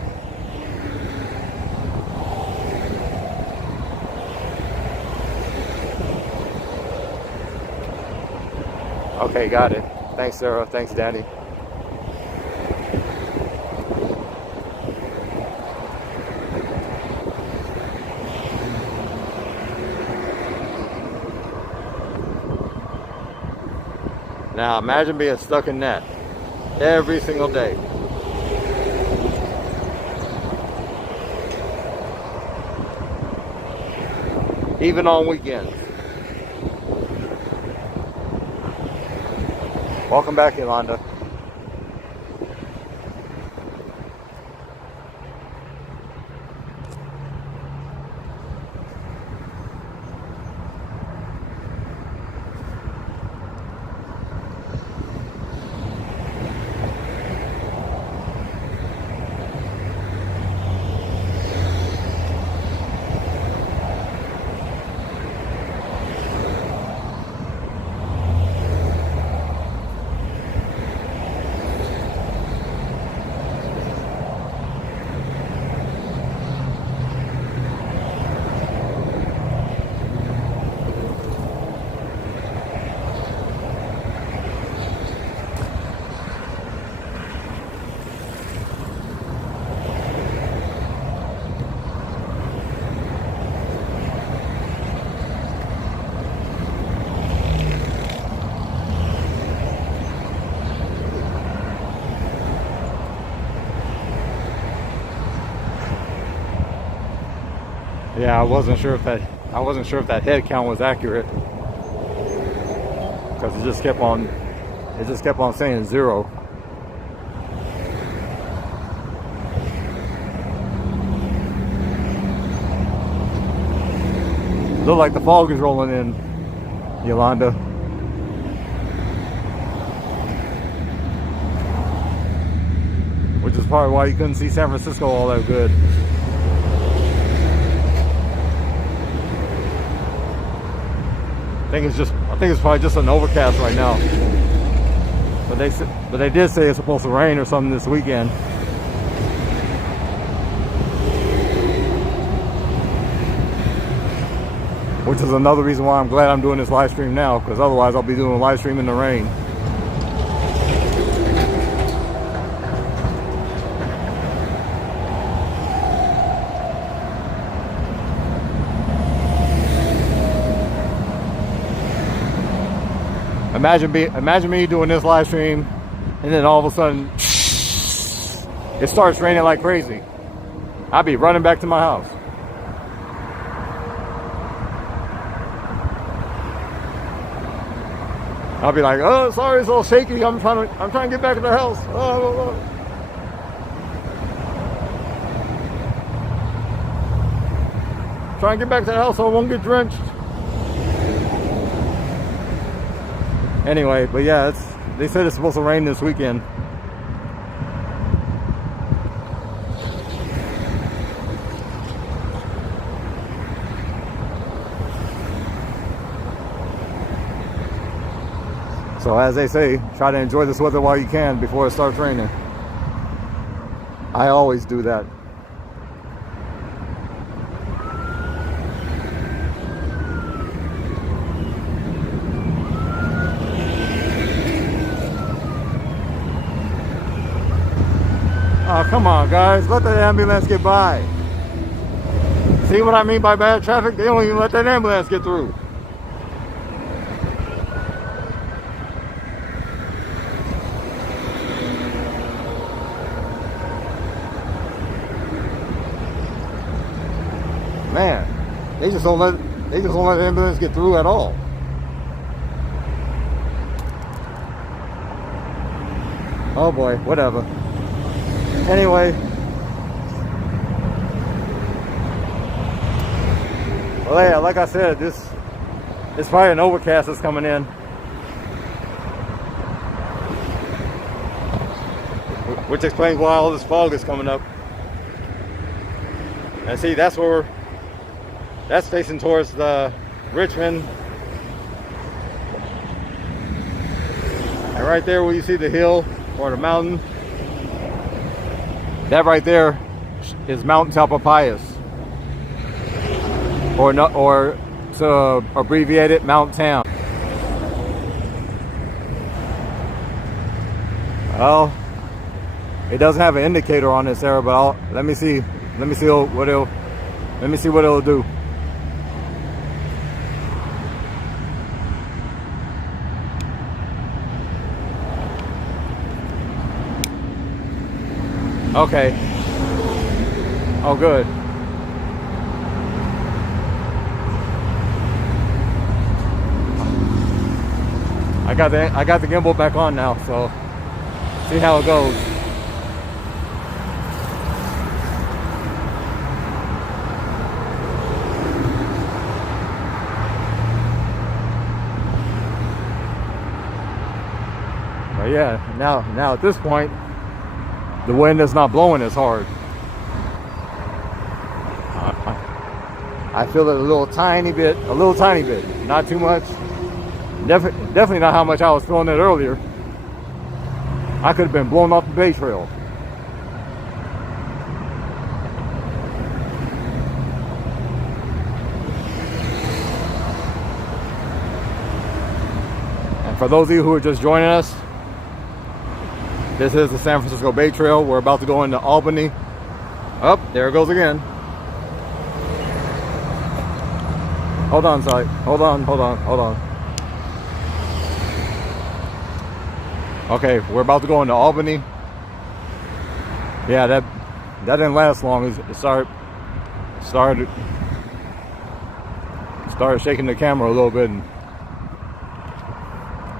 Okay, got it. Thanks, Sarah. Thanks, Danny. Now imagine being stuck in that every single day. Even on weekends. Welcome back, Yolanda. Yeah, I wasn't sure if that head count was accurate, because it just kept on saying 0. Look like the fog is rolling in, Yolanda. Which is probably why you couldn't see San Francisco all that good. I think it's probably just an overcast right now. But they did say it's supposed to rain or something this weekend. Which is another reason why I'm glad I'm doing this live stream now, because otherwise I'll be doing a live stream in the rain. Imagine me doing this live stream, and then all of a sudden it starts raining like crazy. I'd be running back to my house. I'll be like, oh, sorry, it's all shaky. I'm trying to get back to the house. Oh. Trying to get back to the house so I won't get drenched. Anyway, but yeah, they said it's supposed to rain this weekend. So as they say, try to enjoy this weather while you can before it starts raining. I always do that. Oh, come on, guys. Let that ambulance get by. See what I mean by bad traffic? They don't even let that ambulance get through. Man, they just don't let the ambulance get through at all. Oh boy, whatever. Anyway, well, yeah, like I said, it's probably an overcast that's coming in, which explains why all this fog is coming up. And see, that's facing towards the Richmond, and right there where you see the hill or the mountain, that right there is Mount Tamalpais, or to abbreviate it, Mount Tam. Well, it doesn't have an indicator on this arrow, but let me see what it'll do. Okay. Oh, good. I got the gimbal back on now, so see how it goes. But yeah, now at this point, the wind is not blowing as hard. I feel it a little tiny bit, not too much. Definitely not how much I was feeling it earlier. I could have been blown off the Bay Trail. And for those of you who are just joining us, this is the San Francisco Bay Trail. We're about to go into Albany. Oh, there it goes again. Hold on, sorry. Hold on. Okay, we're about to go into Albany. Yeah, that didn't last long. It started started shaking the camera a little bit and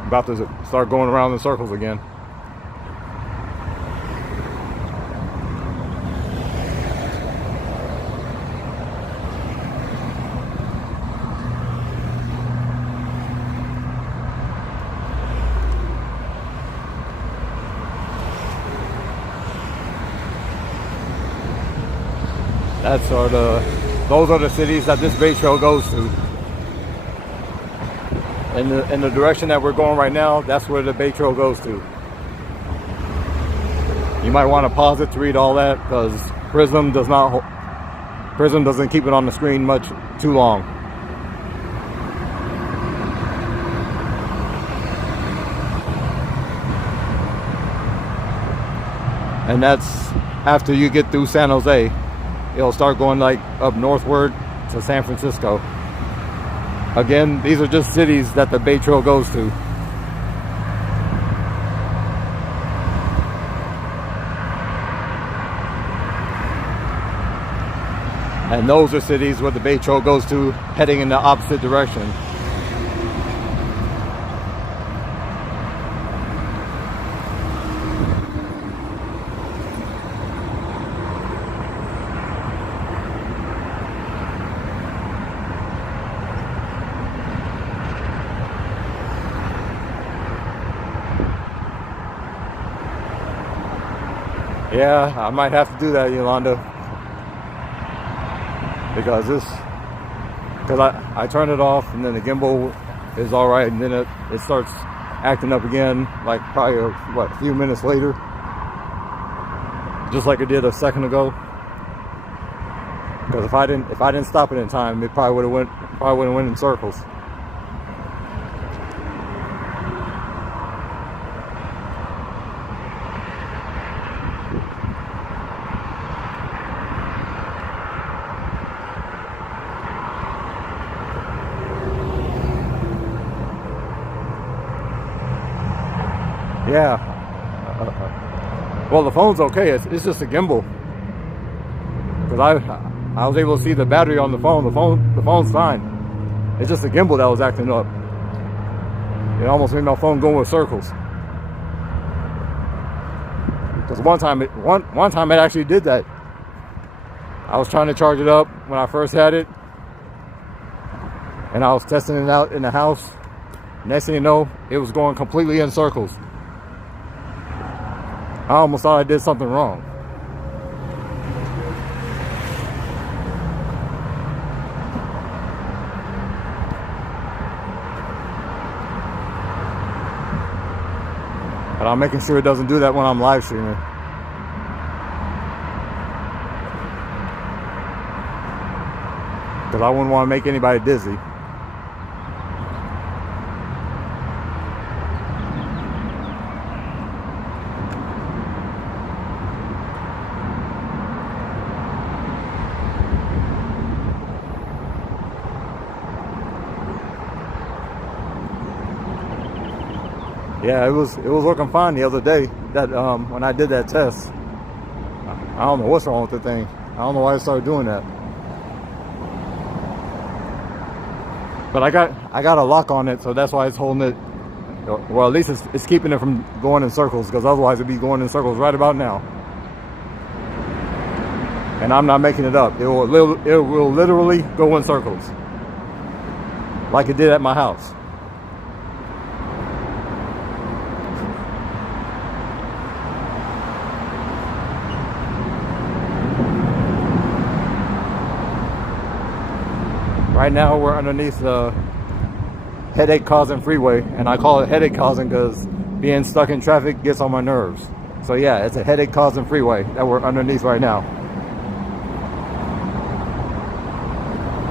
about to start going around in circles again. Those are the cities that this Bay Trail goes to. In the direction that we're going right now, that's where the Bay Trail goes to. You might want to pause it to read all that because Prism doesn't keep it on the screen much too long. And that's after you get through San Jose. It'll start going like up northward to San Francisco. Again, these are just cities that the Bay Trail goes to. And those are cities where the Bay Trail goes to, heading in the opposite direction. Yeah, I might have to do that, Yolanda. Because I turn it off and then the gimbal is all right, and then it starts acting up again, like probably a few minutes later, just like it did a second ago. Because if I didn't stop it in time, it probably would have went in circles. Yeah. Well, the phone's okay. It's just a gimbal. Because I was able to see the battery on the phone. The phone's fine. It's just the gimbal that was acting up. It almost made my phone go in circles. Because one time it actually did that. I was trying to charge it up when I first had it, and I was testing it out in the house. Next thing you know, it was going completely in circles. I almost thought I did something wrong. But I'm making sure it doesn't do that when I'm live streaming. Because I wouldn't want to make anybody dizzy. Yeah, it was working fine the other day. That when I did that test, I don't know what's wrong with the thing. I don't know why it started doing that. But I got a lock on it, so that's why it's holding it. Well, at least it's keeping it from going in circles, because otherwise it'd be going in circles right about now. And I'm not making it up. It will literally go in circles, like it did at my house. Right now we're underneath the headache-causing freeway, and I call it headache-causing because being stuck in traffic gets on my nerves. So yeah, it's a headache-causing freeway that we're underneath right now.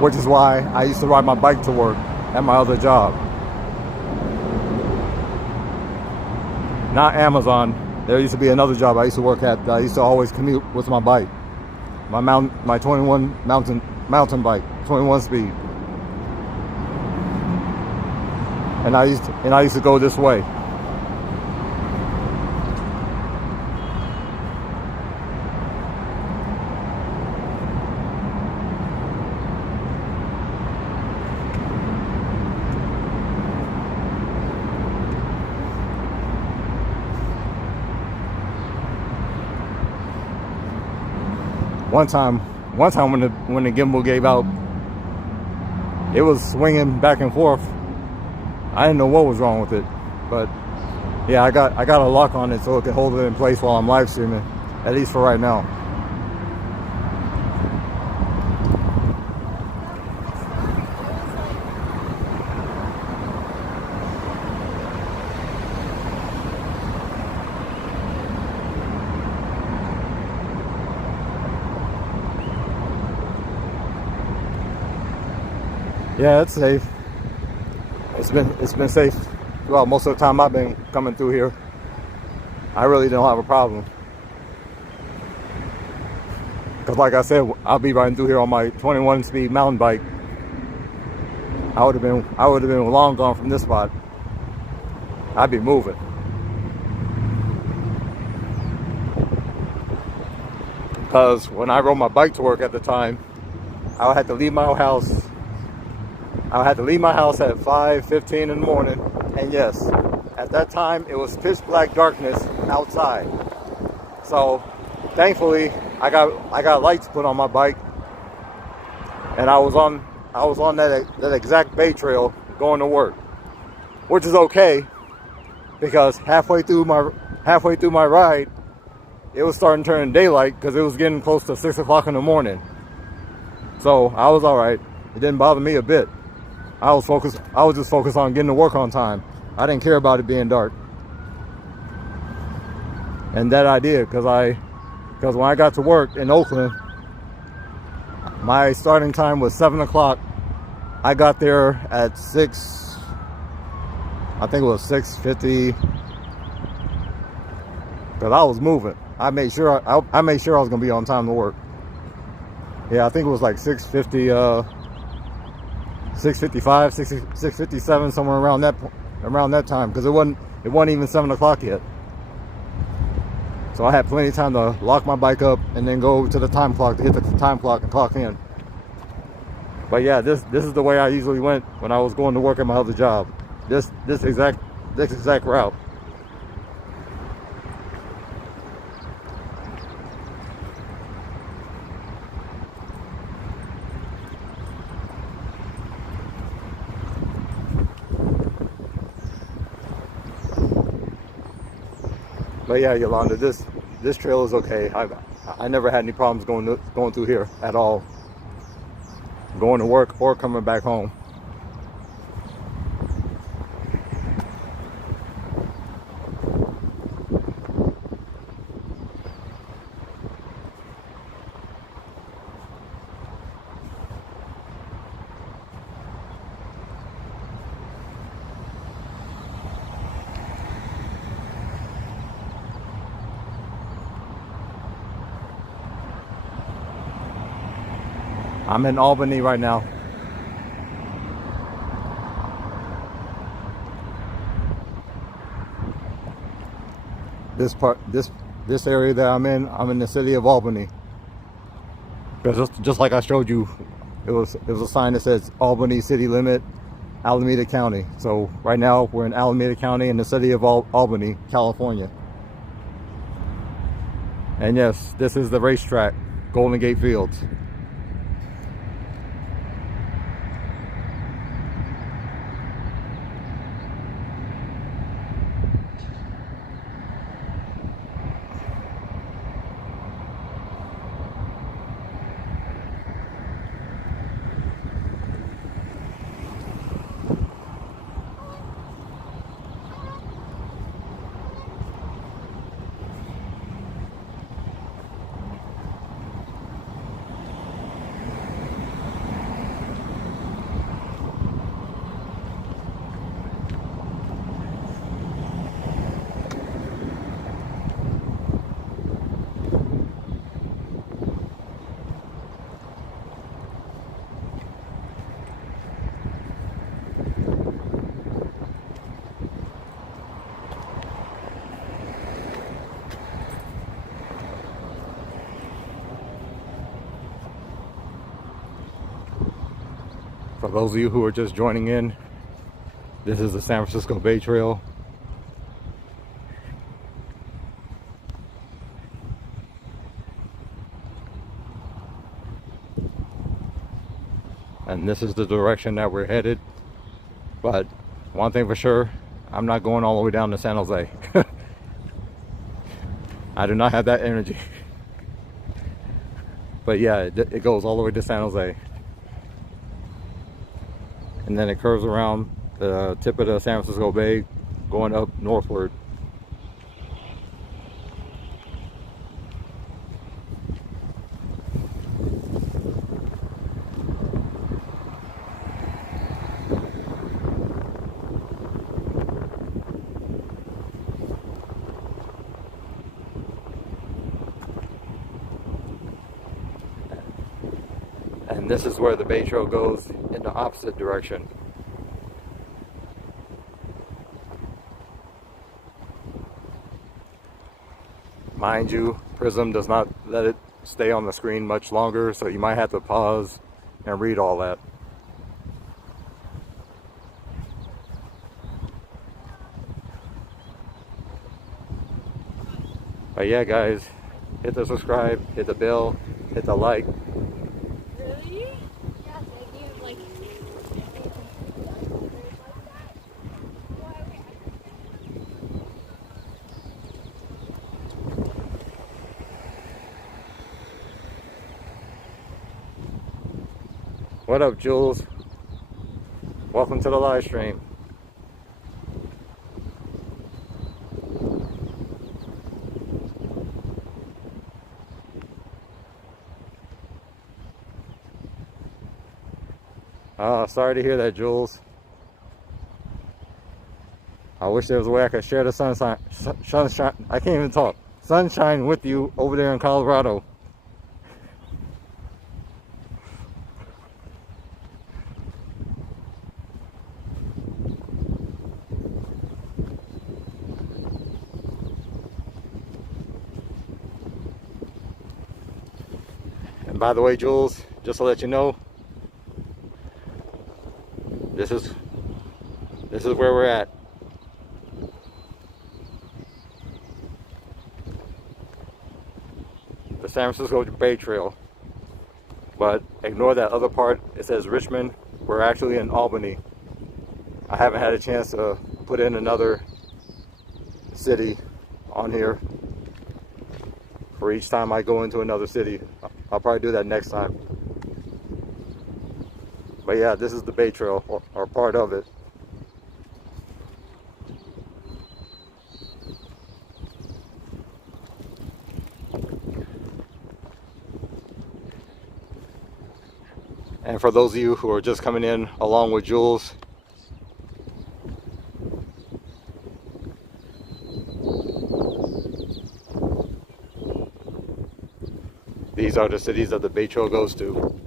Which is why I used to ride my bike to work at my other job. Not Amazon. There used to be another job I used to work at that I used to always commute with my bike. My 21 mountain bike, 21 speed. And I used to go this way. One time when the gimbal gave out, it was swinging back and forth. I didn't know what was wrong with it, but yeah, I got a lock on it so it can hold it in place while I'm live streaming, at least for right now. Yeah, it's safe. It's been safe. Well, most of the time I've been coming through here, I really don't have a problem. Cause like I said, I'll be riding through here on my 21-speed mountain bike. I would have been long gone from this spot. I'd be moving. Cause when I rode my bike to work at the time, I had to leave my house. I had to leave my house at 5:15 in the morning, and yes, at that time it was pitch black darkness outside. So, thankfully, I got lights put on my bike, and I was on that exact bay trail going to work, which is okay, because halfway through my ride, it was starting to turn daylight because it was getting close to 6 o'clock in the morning. So I was all right. It didn't bother me a bit. I was just focused on getting to work on time. I didn't care about it being dark. And that I did, because when I got to work in Oakland, my starting time was 7 o'clock. I got there at I think it was 6:50, because I was moving. I made sure I was gonna be on time to work. Yeah, I think it was like 6:50, 6:55, 6:57, somewhere around that time, because it wasn't even 7 o'clock yet. So I had plenty of time to lock my bike up and then go to the time clock to hit the time clock and clock in. But yeah, this is the way I usually went when I was going to work at my other job. This exact route. But yeah, Yolanda, this trail is okay. I never had any problems going through here at all, going to work or coming back home. I'm in Albany right now. This area that I'm in the city of Albany. Because just like I showed you, it was a sign that says Albany city limit, Alameda County. So right now we're in Alameda County in the city of Albany, California. And yes, this is the racetrack, Golden Gate Fields. For those of you who are just joining in, this is the San Francisco Bay Trail. and this is the direction that we're headed. But one thing for sure, I'm not going all the way down to San Jose. I do not have that energy. But yeah, it goes all the way to San Jose. And then it curves around the tip of the San Francisco Bay, going up northward. And this is where the Bay Trail goes in the opposite direction. Mind you, Prism does not let it stay on the screen much longer, so you might have to pause and read all that. But yeah, guys, hit the subscribe, hit the bell, hit the like. Really? Yeah, thank you. Like, What up, Jules? Welcome to the live stream. Sorry to hear that, Jules. I wish there was a way I could share the sunshine. I can't even talk. Sunshine with you over there in Colorado. And by the way, Jules, just to let you know, this is where we're at. The San Francisco Bay Trail. But ignore that other part. It says Richmond. We're actually in Albany. I haven't had a chance to put in another city on here for each time I go into another city. I'll probably do that next time. But yeah, this is the Bay Trail, or part of it. And for those of you who are just coming in along with Jules, these are the cities that the Bay Trail goes to.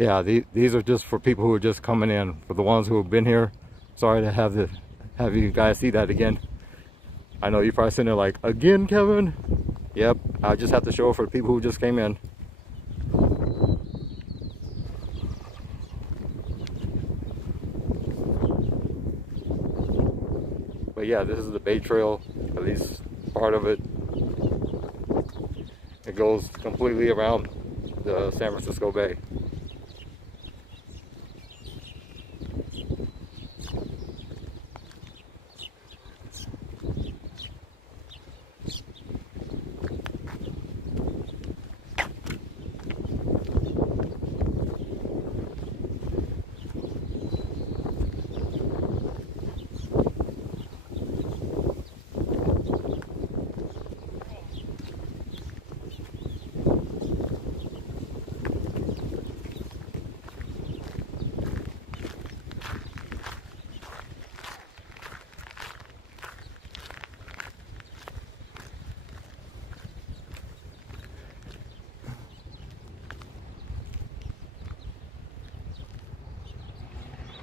Yeah, these are just for people who are just coming in. For the ones who have been here, sorry to have you guys see that again. I know you're probably sitting there like, again, Kevin? Yep, I just have to show it for the people who just came in. But yeah, this is the Bay Trail, at least part of it. It goes completely around the San Francisco Bay.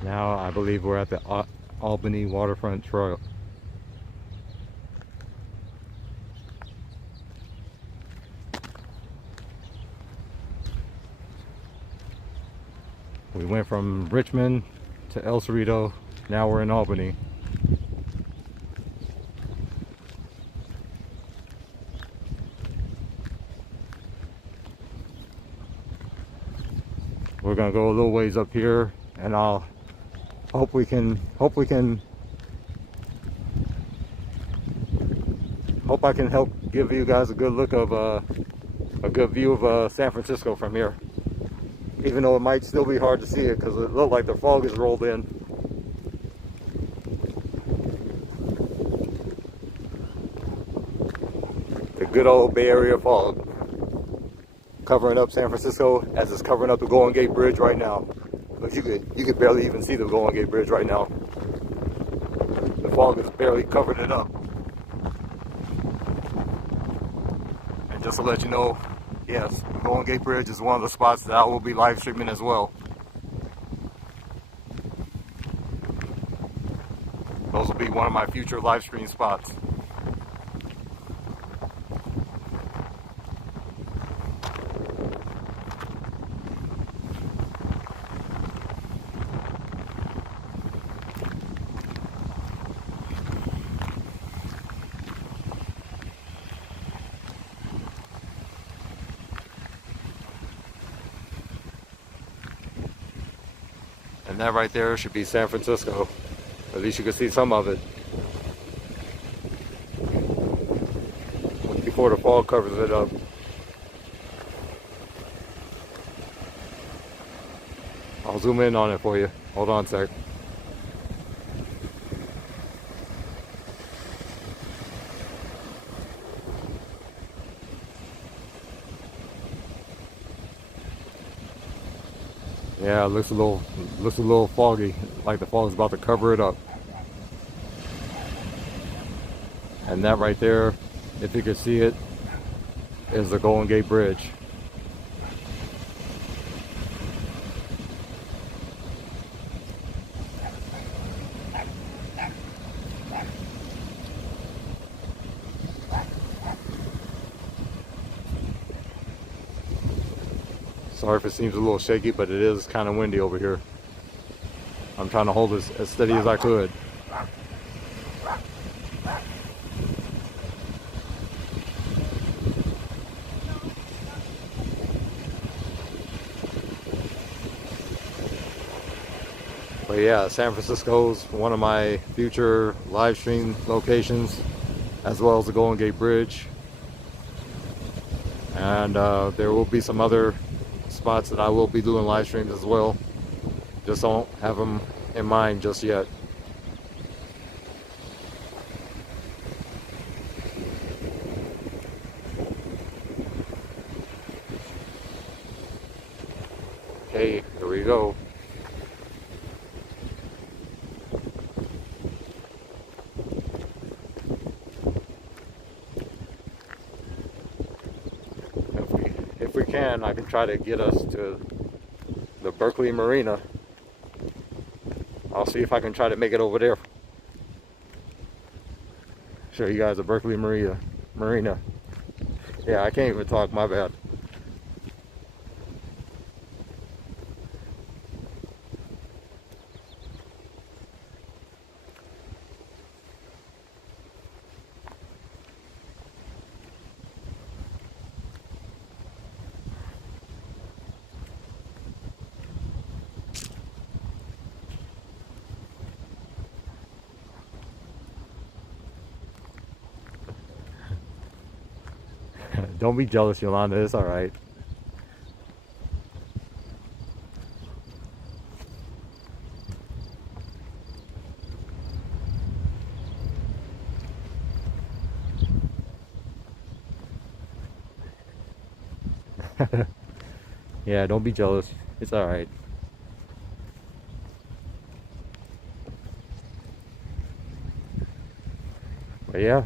Now I believe we're at the Albany waterfront trail. We went from Richmond to Cerrito. Now we're in Albany. We're gonna go a little ways up here, and I'll hope I can help give you guys a good look of a good view of San Francisco from here. Even though it might still be hard to see it because it looked like the fog is rolled in. The good old Bay Area fog covering up San Francisco as it's covering up the Golden Gate Bridge right now. But you could barely even see the Golden Gate Bridge right now. The fog has barely covered it up. And just to let you know, yes, the Golden Gate Bridge is one of the spots that I will be live streaming as well. Those will be one of my future live stream spots. And that right there should be San Francisco. At least you can see some of it before the fog covers it up. I'll zoom in on it for you. Hold on a sec. Yeah, it looks a little foggy, like the fog is about to cover it up. And that right there, if you can see it, is the Golden Gate Bridge. Sorry if it seems a little shaky, but it is kind of windy over here. I'm trying to hold it as steady as I could. But yeah, San Francisco's one of my future live stream locations, as well as the Golden Gate Bridge. And there will be some other spots that I will be doing live streams as well. Just don't have them in mind just yet. Okay, here we go. If we can, I can try to get us to the Berkeley Marina. I'll see if I can try to make it over there. Show you guys the Berkeley Marina. Yeah, I can't even talk, my bad. Don't be jealous, Yolanda. It's all right. Yeah, don't be jealous. It's all right. But yeah,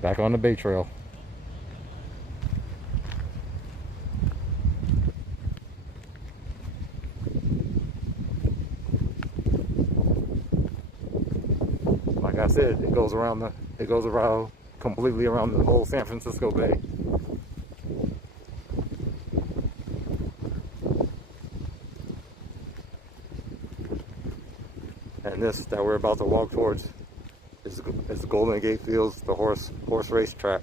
back on the Bay Trail. did. It goes around completely around the whole San Francisco Bay. And this that we're about to walk towards is the Golden Gate Fields, the horse racetrack.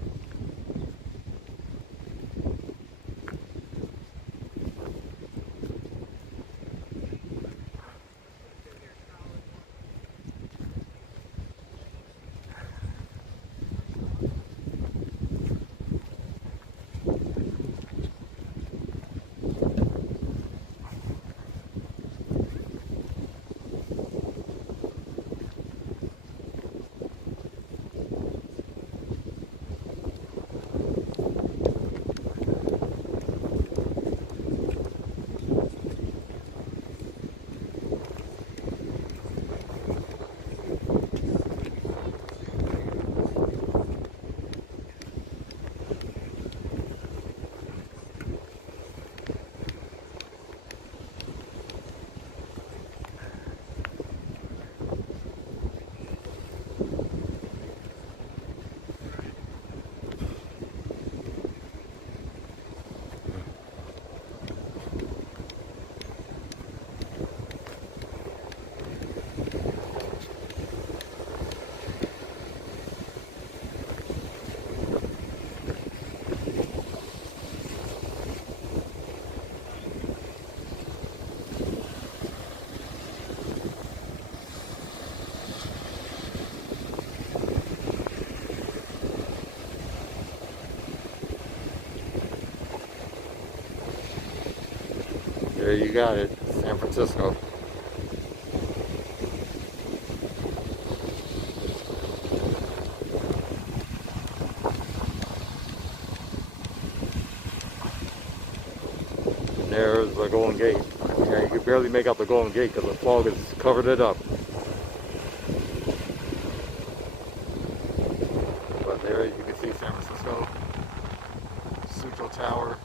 There you got it, San Francisco. And there's the Golden Gate. Yeah, you can barely make out the Golden Gate because the fog has covered it up. But there you can see San Francisco, Cerrito Tower.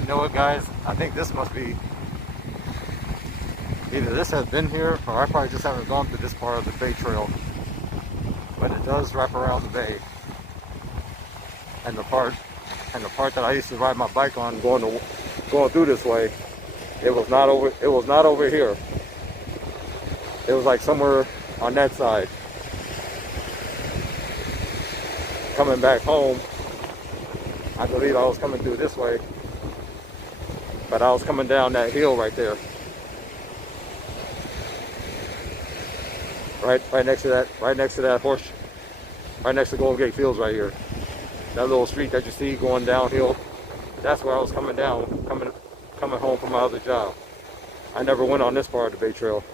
You know what, guys? I think this must be either this has been here, or I probably just haven't gone to this part of the Bay Trail. But it does wrap around the bay, and the part that I used to ride my bike on going through this way, it was not over here. It was like somewhere on that side. Coming back home, I believe I was coming through this way. But I was coming down that hill right there. Right next to that horse, right next to Golden Gate Fields right here. That little street that you see going downhill, that's where I was coming down, coming home from my other job. I never went on this part of the Bay Trail.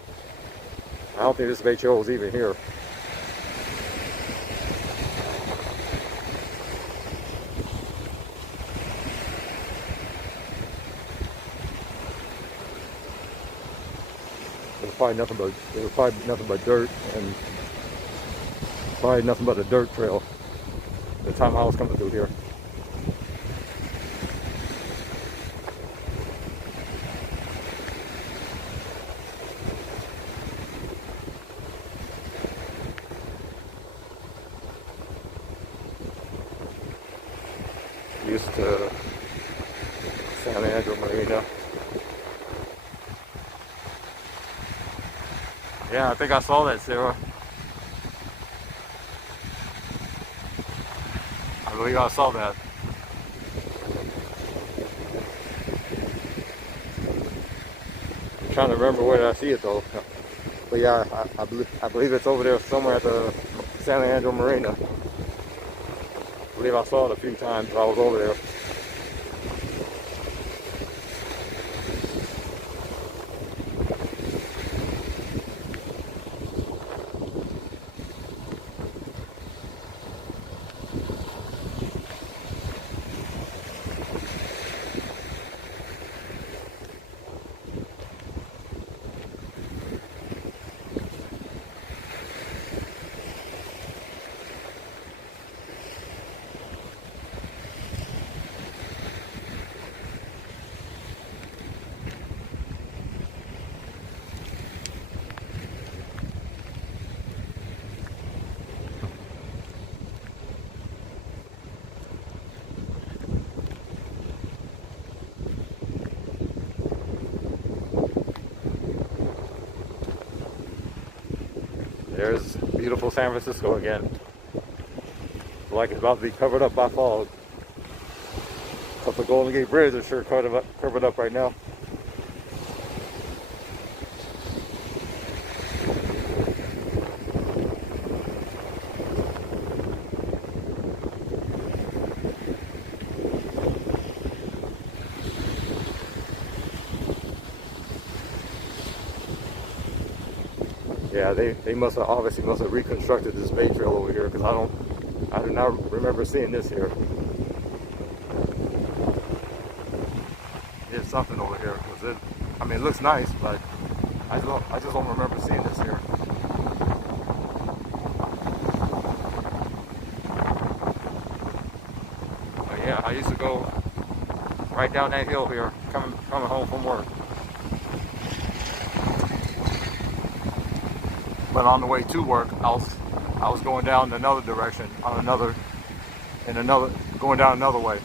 I don't think this Bay Trail was even here. It was probably nothing but dirt, and probably nothing but a dirt trail the time I was coming through here. Used to San Andrew Marina. Yeah, I think I saw that, Sarah. I believe I saw that. I'm trying to remember where did I see it though. But yeah, I believe it's over there somewhere at the San Andrew Marina. I believe I saw it a few times while I was over there. There's beautiful San Francisco again. It's like it's about to be covered up by fog. But the Golden Gate Bridge is sure covered up right now. Yeah, they must have obviously reconstructed this Bay Trail over here, because I do not remember seeing this here. There's something over here, because it looks nice, but I just don't remember seeing this here. But yeah, I used to go right down that hill here, coming home from work. But on the way to work, I was going down another direction, going down another way.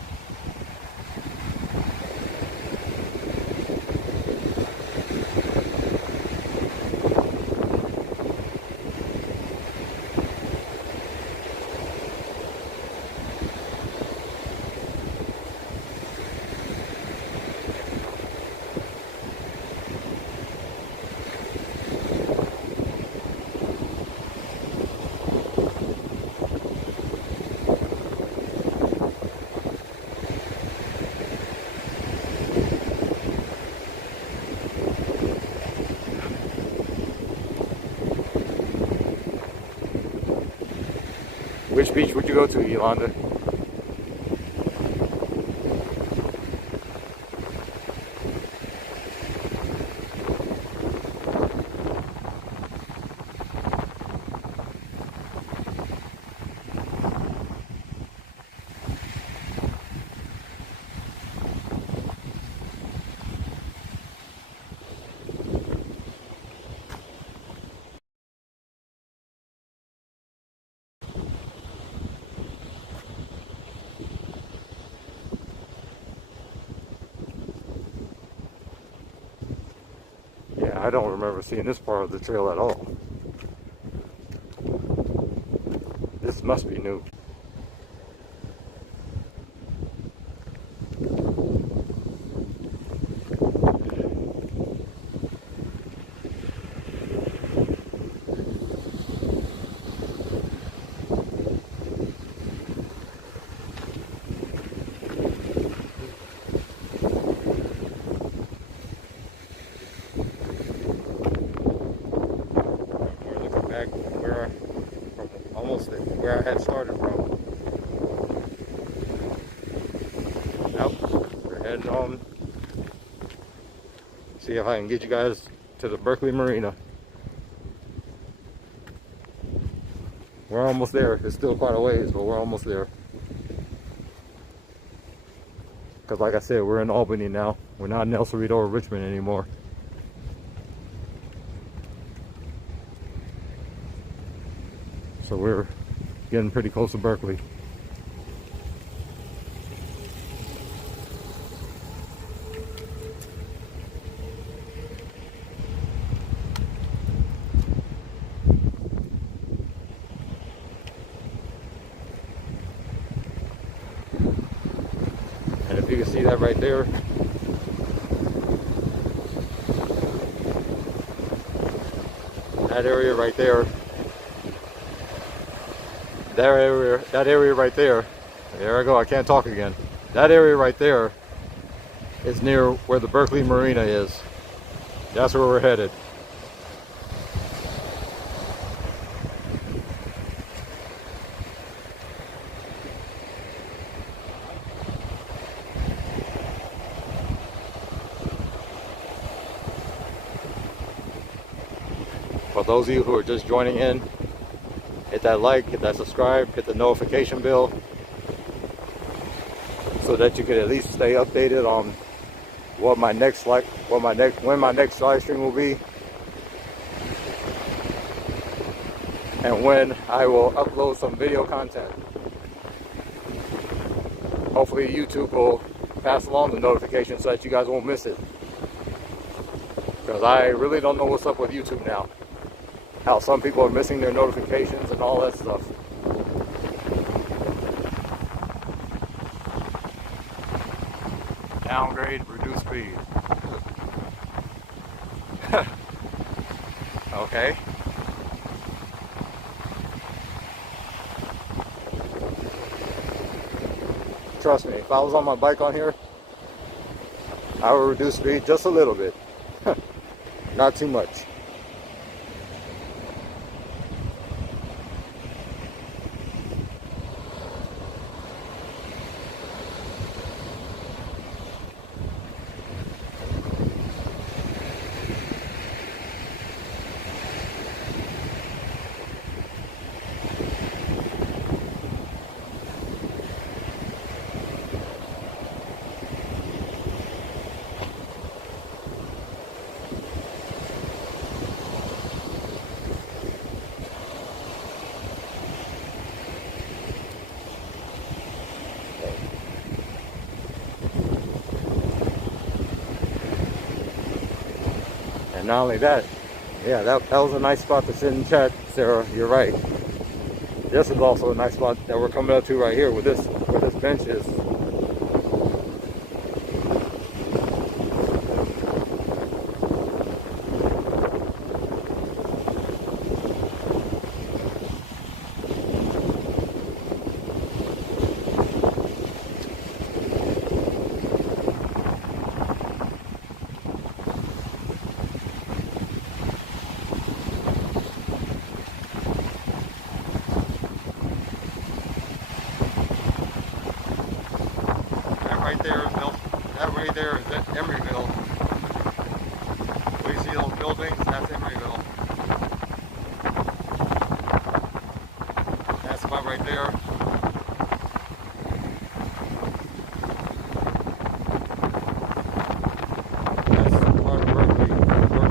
Which beach would you go to, Yolanda? Yeah, I don't remember seeing this part of the trail at all. This must be new. Where I had started from. Now we're heading on. See if I can get you guys to the Berkeley Marina. We're almost there. It's still quite a ways, but we're almost there. Because like I said, we're in Albany now. We're not in Cerrito or Richmond anymore. So we're getting pretty close to Berkeley. And if you can see that right there, that area right there, that area right there, there I go, I can't talk again. That area right there is near where the Berkeley Marina is. That's where we're headed. For those of you who are just joining in, hit that like, hit that subscribe, hit the notification bell so that you can at least stay updated on when my next live stream will be and when I will upload some video content. Hopefully YouTube will pass along the notification so that you guys won't miss it, because I really don't know what's up with YouTube now. how some people are missing their notifications and all that stuff. Downgrade, reduce speed. Okay. Trust me, if I was on my bike on here, I would reduce speed just a little bit. Not too much. And not only that, yeah, that was a nice spot to sit and chat, Sarah. You're right. This is also a nice spot that we're coming up to right here where this bench is. That right there is Emeryville. We see those buildings, that's Emeryville. That's about right there. That's part of Berkeley Marina.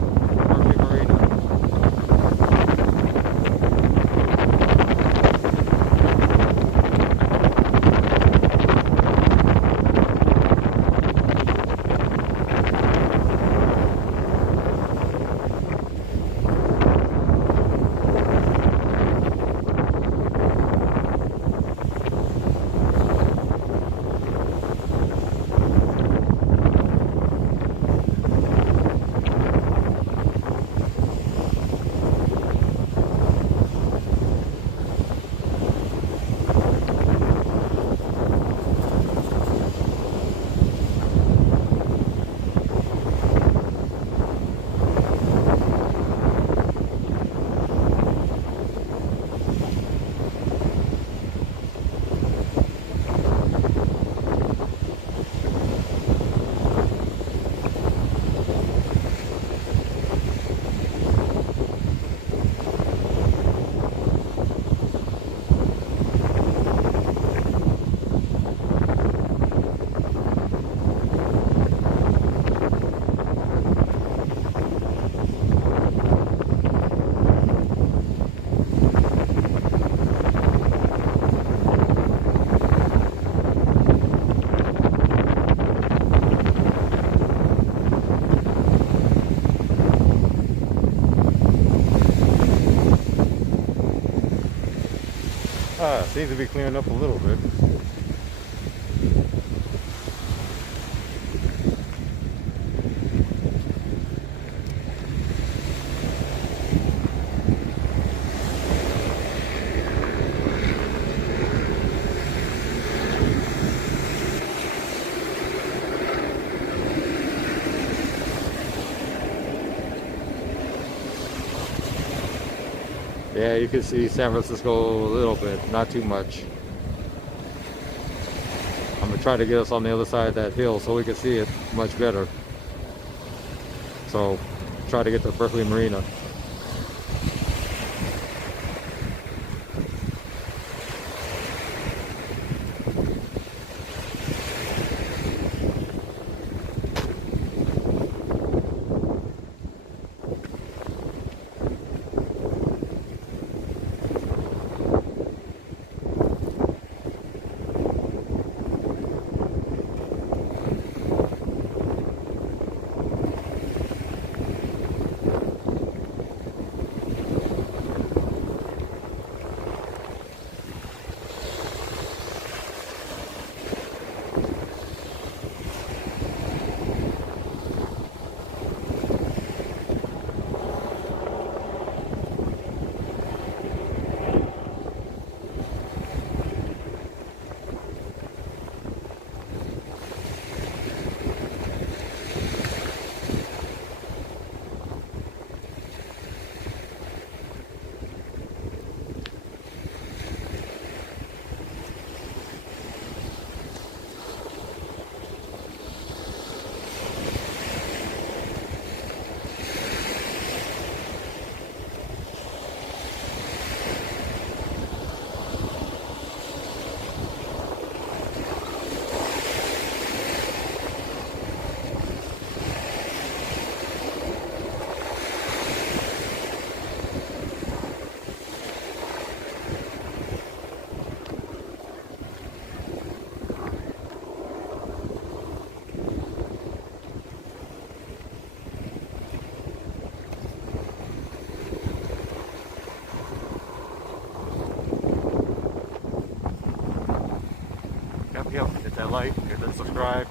Seems to be clearing up a little bit. Yeah, you can see San Francisco a little bit, not too much. I'm gonna try to get us on the other side of that hill so we can see it much better. So, try to get to Berkeley Marina. Yep, hit that like, hit that subscribe.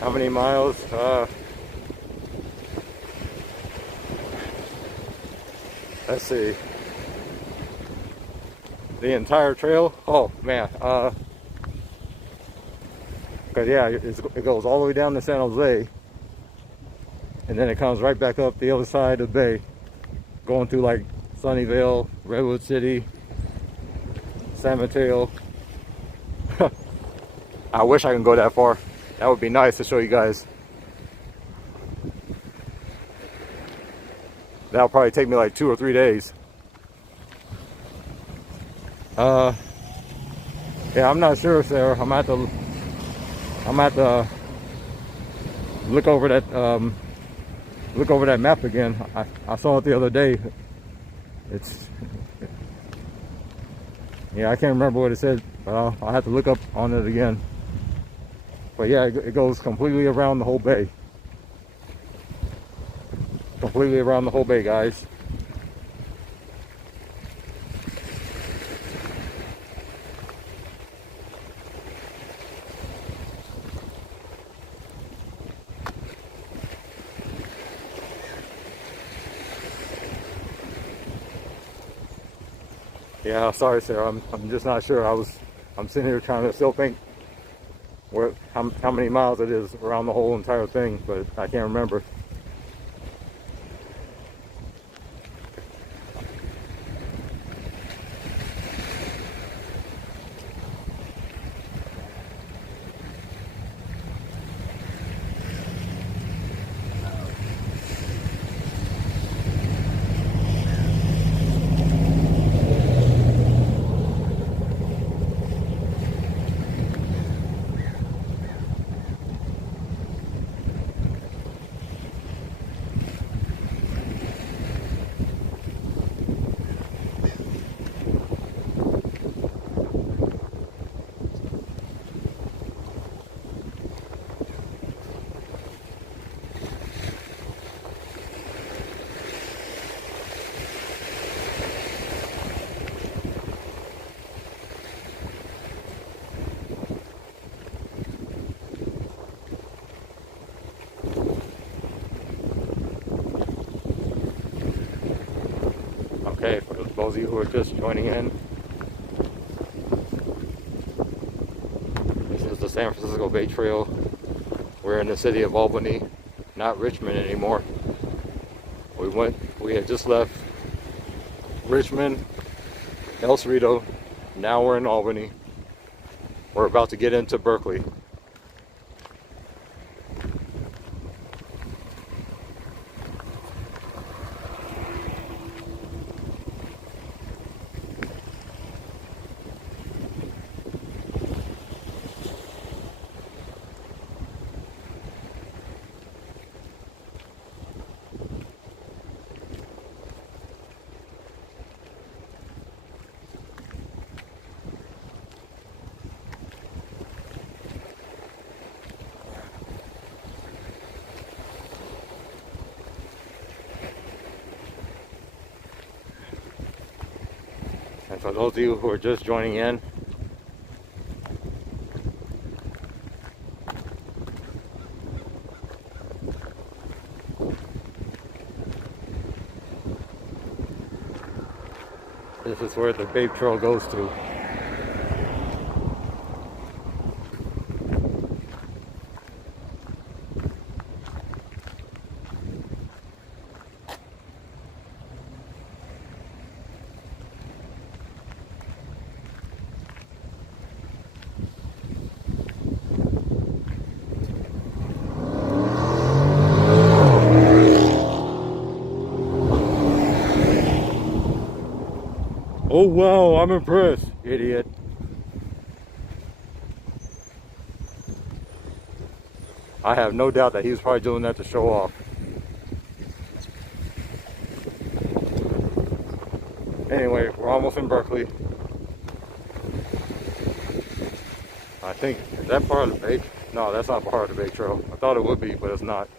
How many miles? Let's see. The entire trail? Oh man, cause yeah, it goes all the way down to San Jose, and then it comes right back up the other side of the bay, going through like Sunnyvale, Redwood City, San Mateo. I wish I could go that far. That would be nice to show you guys. That'll probably take me like 2 or 3 days. Yeah, I'm not sure, Sarah. I'm gonna have to look over that map again. I saw it the other day. Yeah, I can't remember what it said, but I'll have to look up on it again. But yeah, it goes completely around the whole bay. Completely around the whole bay, guys. Yeah, sorry, Sarah. I'm just not sure. I'm sitting here trying to still think how many miles it is around the whole entire thing, but I can't remember. Okay, for those of you who are just joining in, this is the San Francisco Bay Trail. We're in the city of Albany, not Richmond anymore. We had just left Richmond, El Cerrito. Now we're in Albany. We're about to get into Berkeley. And for those of you who are just joining in, this is where the Bay Trail goes to. Oh wow, I'm impressed, idiot. I have no doubt that he was probably doing that to show off. Anyway, we're almost in Berkeley. I think, is that part of the Bay? No, that's not part of the Bay Trail. I thought it would be, but it's not.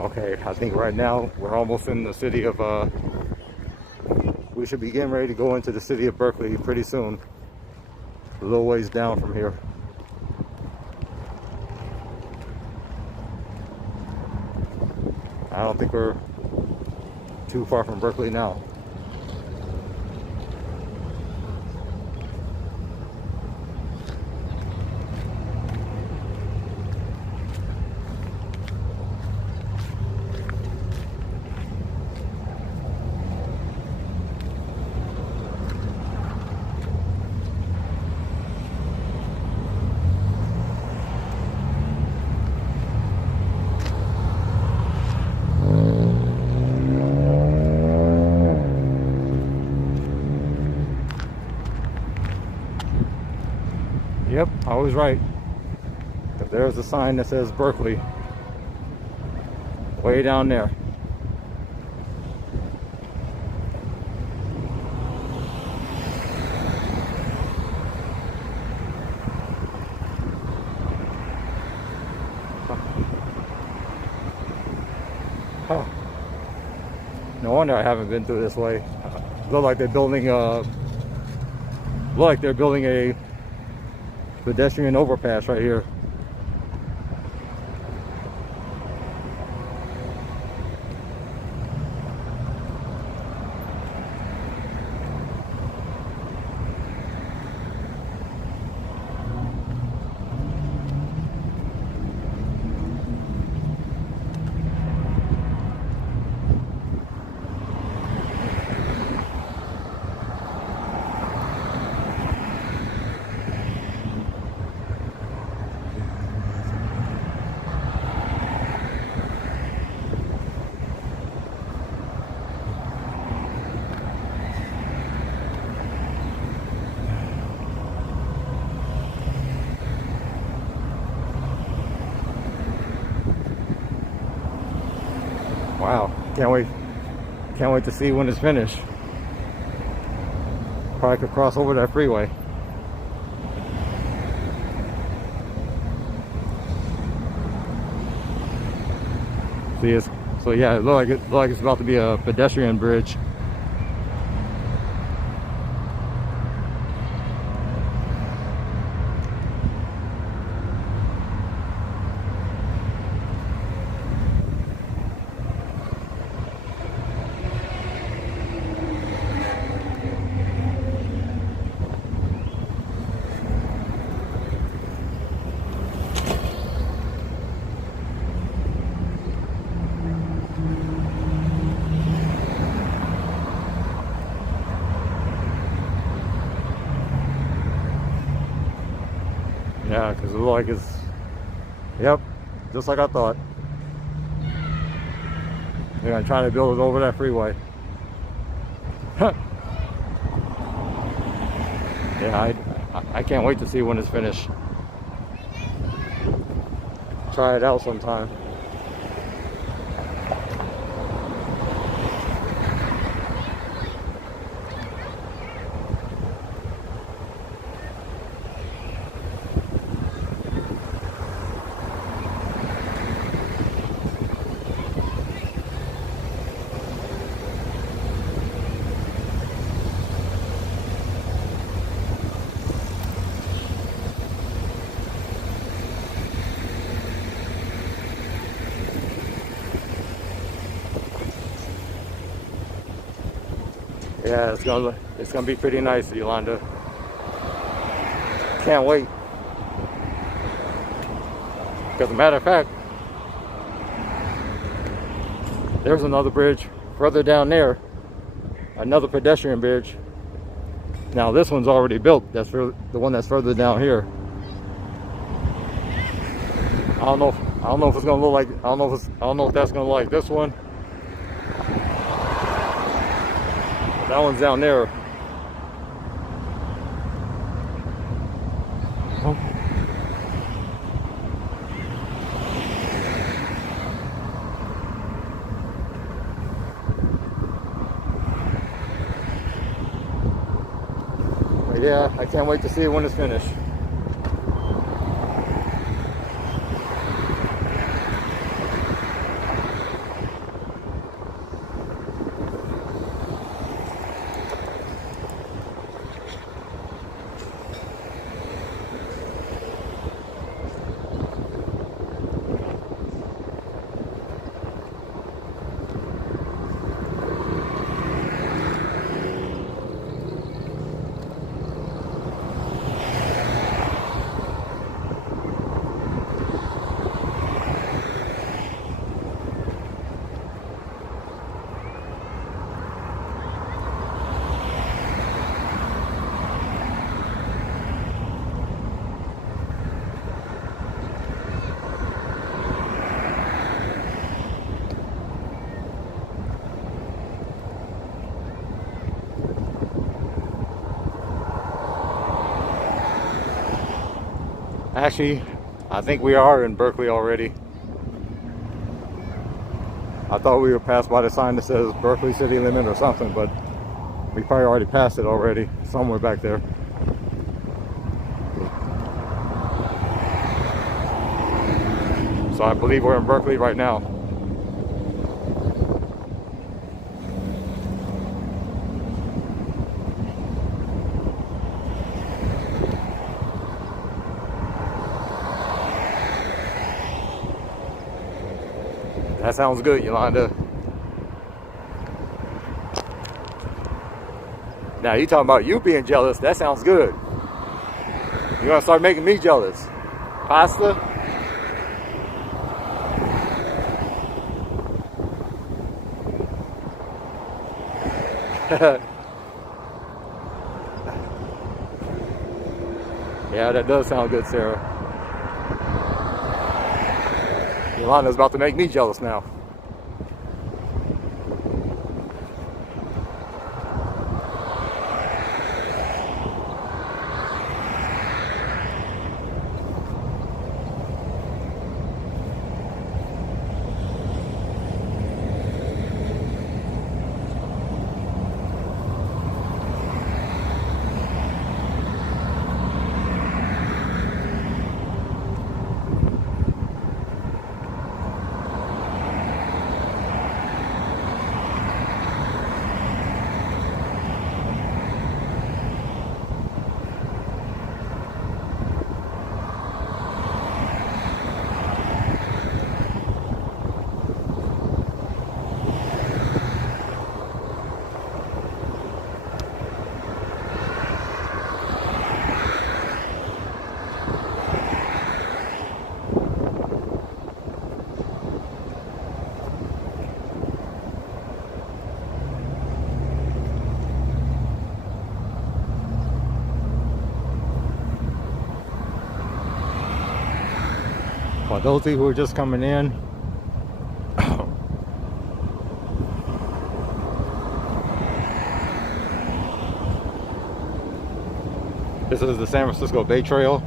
Okay, I think right now we're almost in the city of, we should be getting ready to go into the city of Berkeley pretty soon. A little ways down from here. I don't think we're too far from Berkeley now. Yep, I was right. There's a sign that says Berkeley way down there. Huh. No wonder I haven't been through this way. Look like they're building a pedestrian overpass right here. Wow, can't wait to see when it's finished. Probably could cross over that freeway. See, so yeah, it looks like it's about to be a pedestrian bridge. Yeah, because it looks like it's, yep, just like I thought. They're gonna try to build it over that freeway. Yeah, I can't wait to see when it's finished. Try it out sometime. Yeah, it's gonna be pretty nice, Yolanda. Can't wait. Because as a matter of fact, there's another bridge further down there, another pedestrian bridge. Now this one's already built. That's for the one that's further down here. I don't know if it's gonna look like. I don't know if that's gonna look like this one. That one's down there. Oh. But yeah, I can't wait to see it when it's finished. Actually, I think we are in Berkeley already. I thought we were passed by the sign that says Berkeley city limit or something, but we probably already passed it already, somewhere back there. So I believe we're in Berkeley right now. That sounds good, Yolanda. Now you talking about you being jealous, that sounds good. You're gonna start making me jealous. Pasta? Yeah, that does sound good, Sarah. Yolanda's about to make me jealous now. For those of you who are just coming in, this is the San Francisco Bay Trail.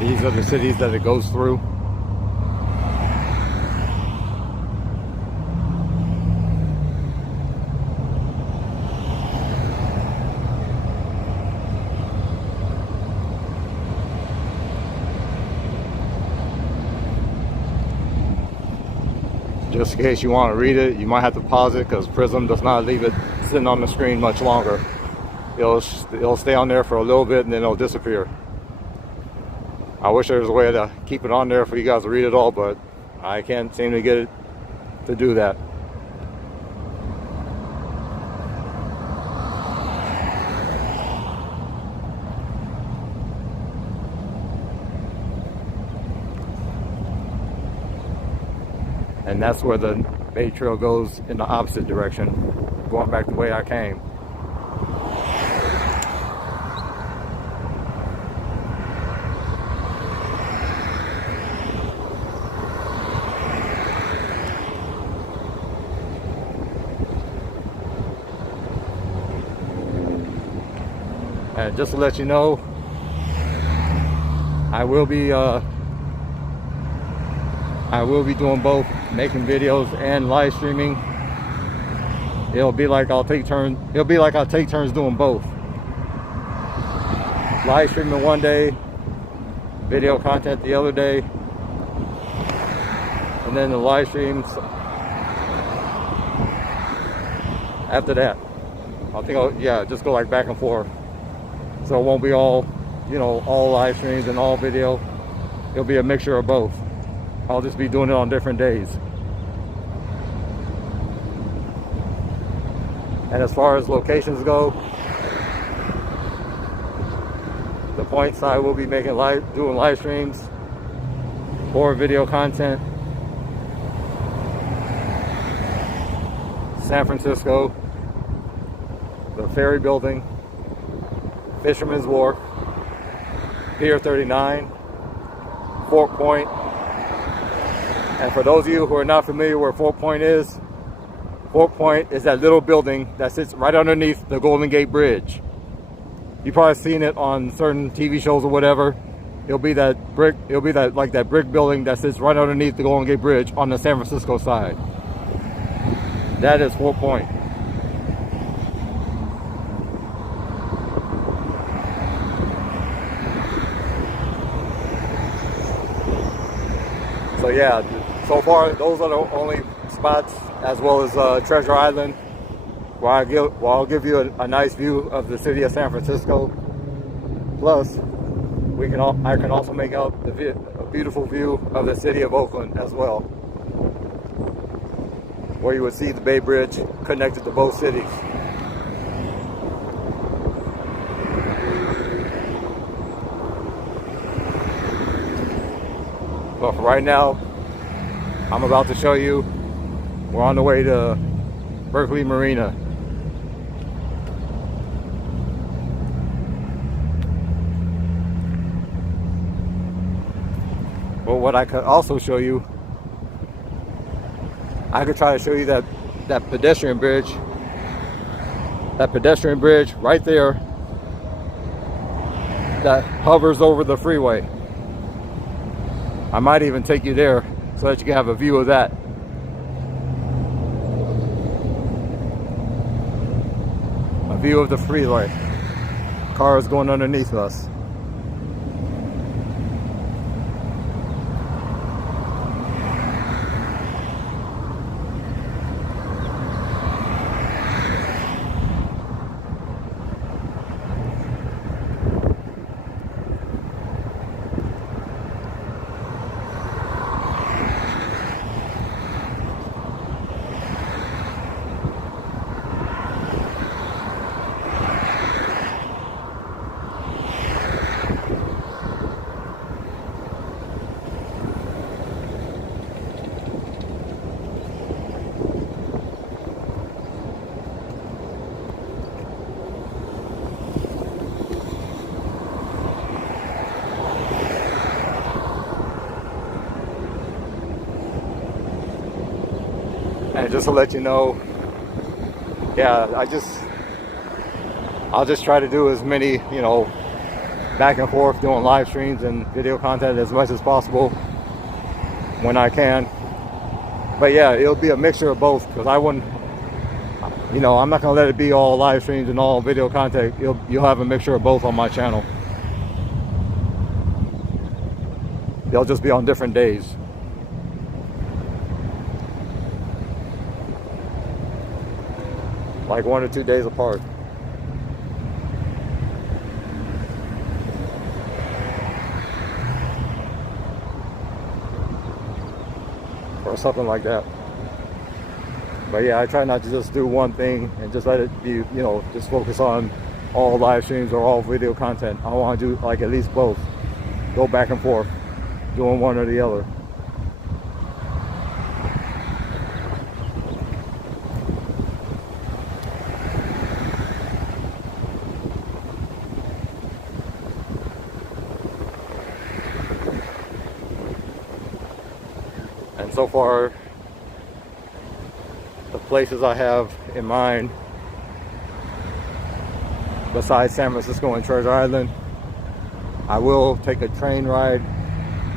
These are the cities that it goes through. Just in case you want to read it, you might have to pause it because Prism does not leave it sitting on the screen much longer. It'll stay on there for a little bit and then it'll disappear. I wish there was a way to keep it on there for you guys to read it all, but I can't seem to get it to do that. And that's where the Bay Trail goes in the opposite direction, going back the way I came. And just to let you know, I will be doing both, making videos and live streaming. It'll be like I'll take turns doing both. Live streaming one day, video content the other day, and then the live streams after that. I think I'll just go like back and forth. So it won't be all, all live streams and all video. It'll be a mixture of both. I'll just be doing it on different days. And as far as locations go, the points I will be making doing live streams or video content: San Francisco, the Ferry Building, Fisherman's Wharf, Pier 39, Fort Point. And for those of you who are not familiar where Fort Point is that little building that sits right underneath the Golden Gate Bridge. You've probably seen it on certain TV shows or whatever. It'll be that brick building that sits right underneath the Golden Gate Bridge on the San Francisco side. That is Fort Point. So yeah, so far those are the only spots, as well as Treasure Island, where I'll give you a nice view of the city of San Francisco. Plus, I can also make out a beautiful view of the city of Oakland as well, where you would see the Bay Bridge connected to both cities. But for right now, I'm about to show you, we're on the way to Berkeley Marina. But what I could also show you, I could try to show you that pedestrian bridge. That pedestrian bridge right there that hovers over the freeway. I might even take you there so that you can have a view of that. A view of the freeway. Cars going underneath us. And just to let you know, yeah, I'll just try to do as many, back and forth doing live streams and video content as much as possible when I can. But yeah, it'll be a mixture of both, because I wouldn't, I'm not gonna let it be all live streams and all video content. You'll have a mixture of both on my channel. They'll just be on different days. Like 1 or 2 days apart. Or something like that. But yeah, I try not to just do one thing and just let it be, just focus on all live streams or all video content. I want to do like at least both. Go back and forth, doing one or the other. And so far, the places I have in mind, besides San Francisco and Treasure Island, I will take a train ride,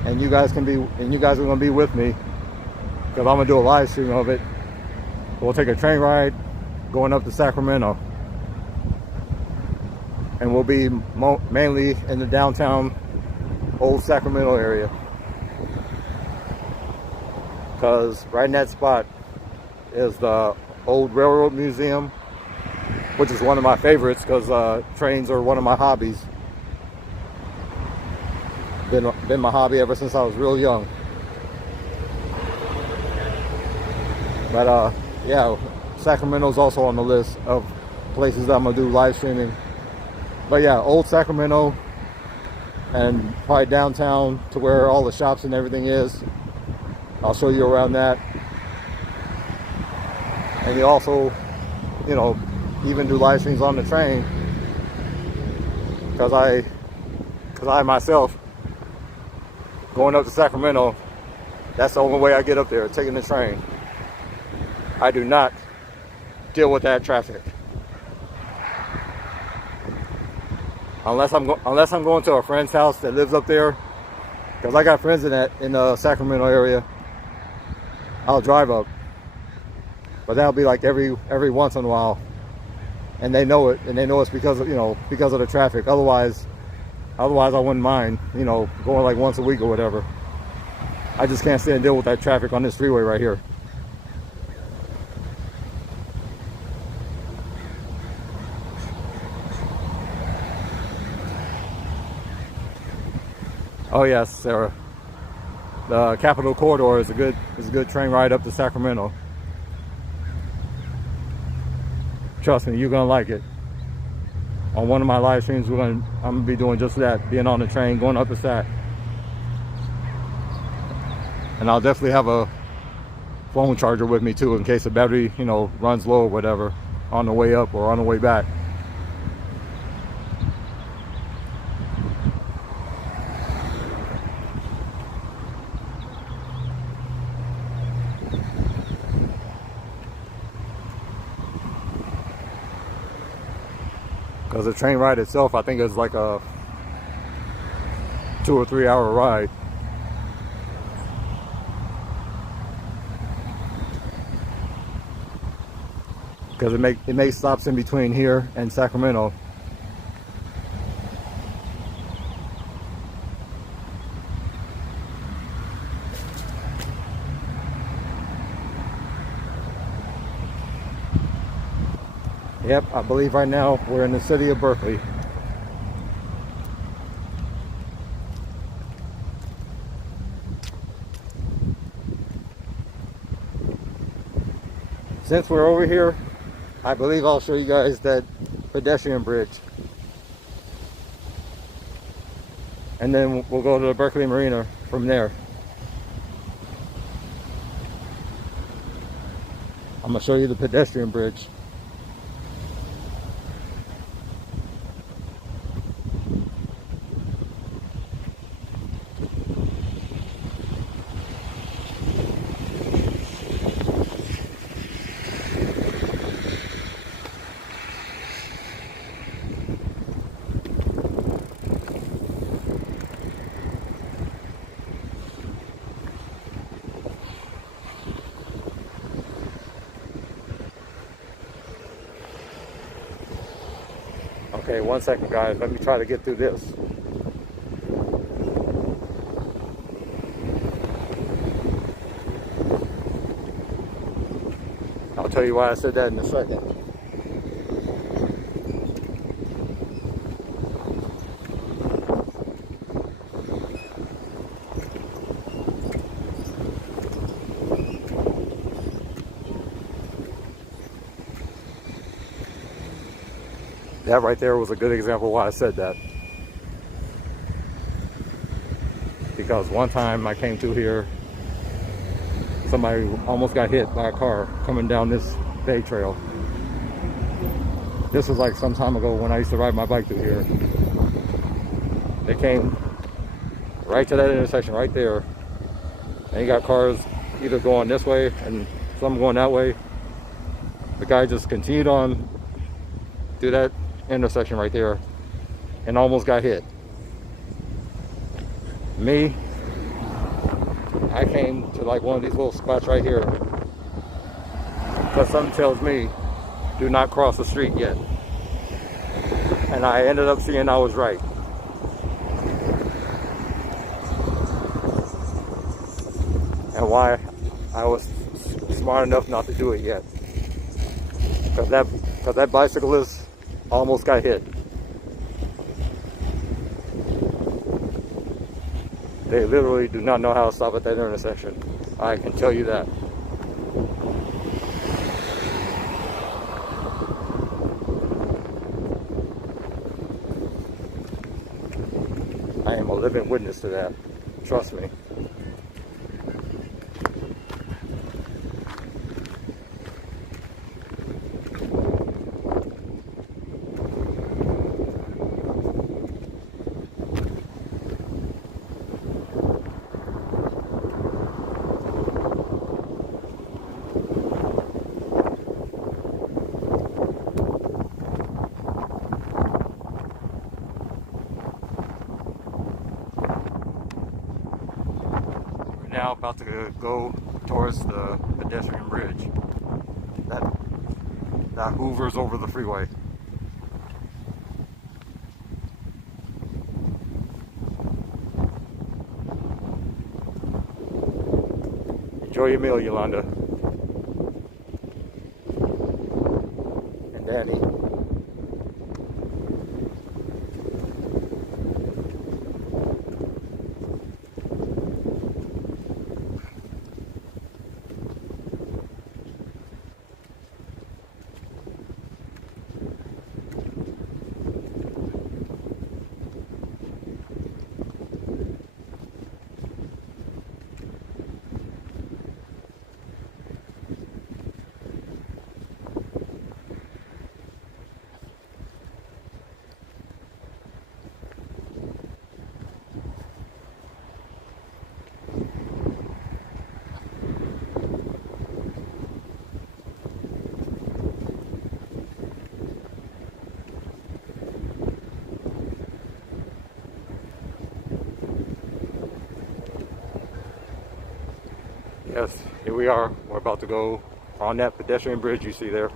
and you guys are gonna be with me, because I'm gonna do a live stream of it. We'll take a train ride going up to Sacramento, and we'll be mainly in the downtown old Sacramento area. Because right in that spot is the old railroad museum, which is one of my favorites, because trains are one of my hobbies. Been my hobby ever since I was real young. But yeah, Sacramento's also on the list of places that I'm gonna do live streaming. But yeah, old Sacramento, and probably downtown to where all the shops and everything is. I'll show you around that. And you also, even do live streams on the train, because Because I myself, going up to Sacramento, that's the only way I get up there, taking the train. I do not deal with that traffic. Unless I'm going to a friend's house that lives up there, because I got friends in the Sacramento area. I'll drive up, but that'll be like every once in a while, and they know it, and they know it's because of the traffic. Otherwise I wouldn't mind, going like once a week or whatever. I just can't stand and deal with that traffic on this freeway right here. Oh yes, Sarah. The Capitol Corridor is a good train ride up to Sacramento. Trust me, you're gonna like it. On one of my live streams, I'm gonna be doing just that, being on the train, going up to Sac. And I'll definitely have a phone charger with me too, in case the battery, runs low or whatever, on the way up or on the way back. Because the train ride itself, I think, is like a 2 or 3 hour ride. Because it makes stops in between here and Sacramento. Yep, I believe right now we're in the city of Berkeley. Since we're over here, I believe I'll show you guys that pedestrian bridge. And then we'll go to the Berkeley Marina from there. I'm going to show you the pedestrian bridge. Okay, 1 second guys, let me try to get through this. I'll tell you why I said that in a second. That right there was a good example why I said that. Because one time I came through here, somebody almost got hit by a car coming down this Bay Trail. This was like some time ago when I used to ride my bike through here. They came right to that intersection right there, and you got cars either going this way and some going that way. The guy just continued on through that intersection right there and almost got hit. Me, I came to like one of these little spots right here because something tells me do not cross the street yet, and I ended up seeing I was right. And why I was smart enough not to do it yet, because that bicyclist almost got hit. They literally do not know how to stop at that intersection. I can tell you that. I am a living witness to that. Trust me. now about to go towards the pedestrian bridge that hoovers over the freeway. Enjoy your meal, Yolanda. And Danny. Yes, here we are. We're about to go on that pedestrian bridge you see there.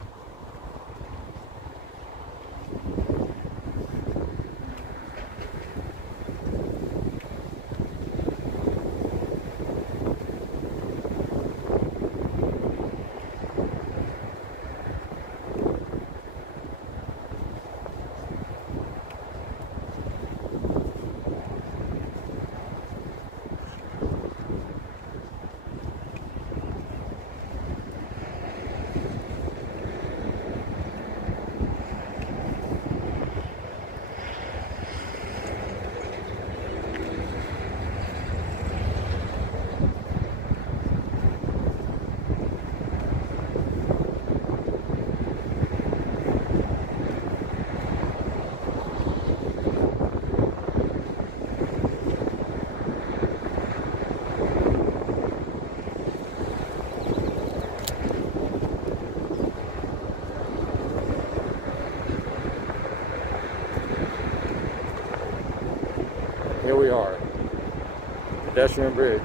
Here we are, pedestrian bridge.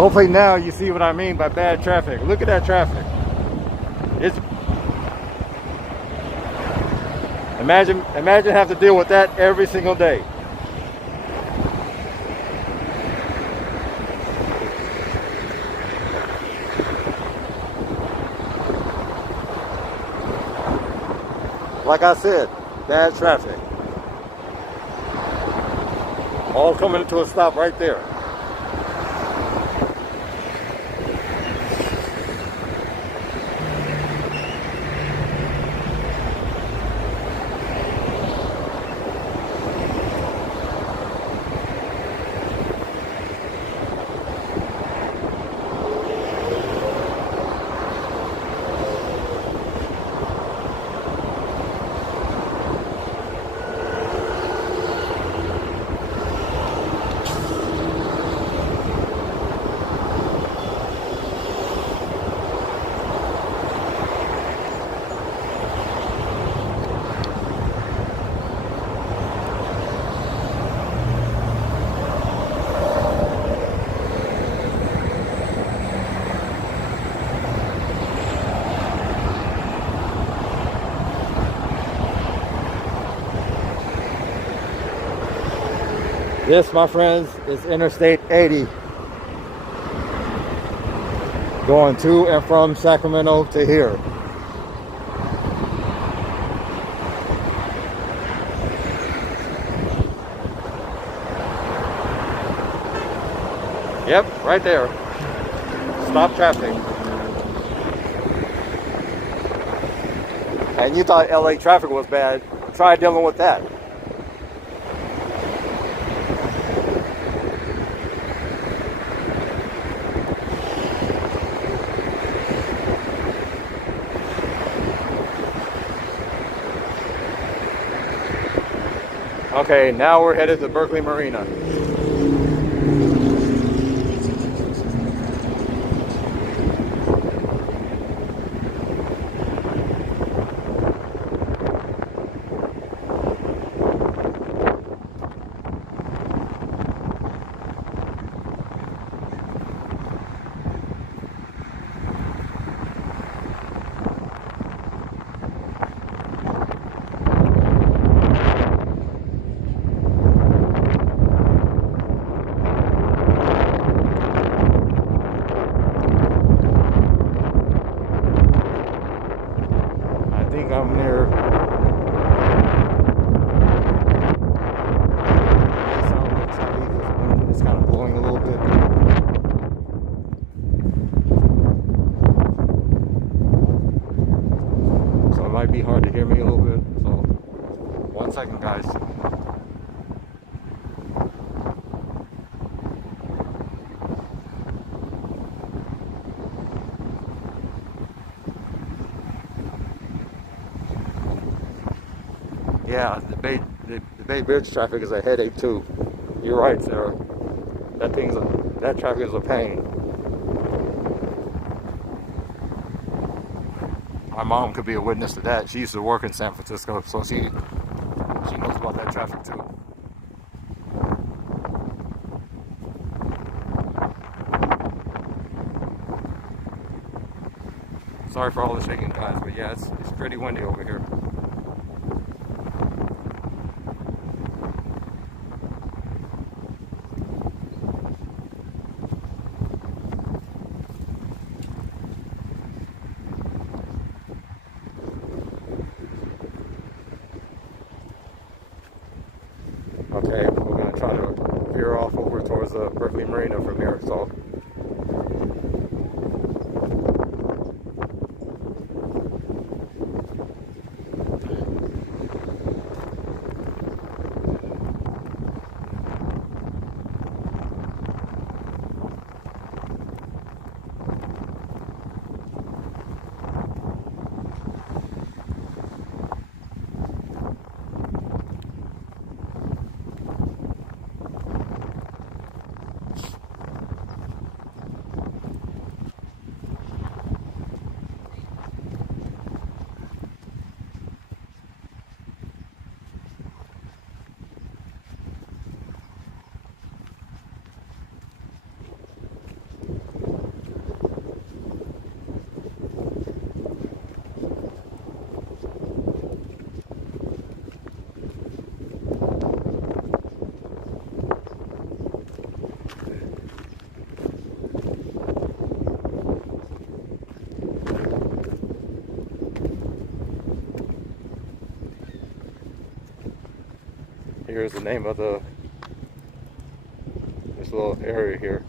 Hopefully now you see what I mean by bad traffic. Look at that traffic. It's imagine having to deal with that every single day. Like I said, bad traffic. All coming to a stop right there. This, my friends, is Interstate 80 going to and from Sacramento to here. Yep, right there. Stop traffic. And you thought LA traffic was bad. Try dealing with that. Okay, now we're headed to Berkeley Marina. I'm near. Sound looks heavy because the wind is kind of blowing a little bit. So it might be hard to hear me a little bit. So 1 second, guys. Yeah, the Bay Bridge traffic is a headache too. You're right, Sarah. That traffic is a pain. My mom could be a witness to that. She used to work in San Francisco, so she knows about that traffic too. Sorry for all the shaking, guys, but yeah, it's pretty windy over here. Okay, we're going to try to veer off over towards the Berkeley Marina from here, so. Here's the name of this little area here.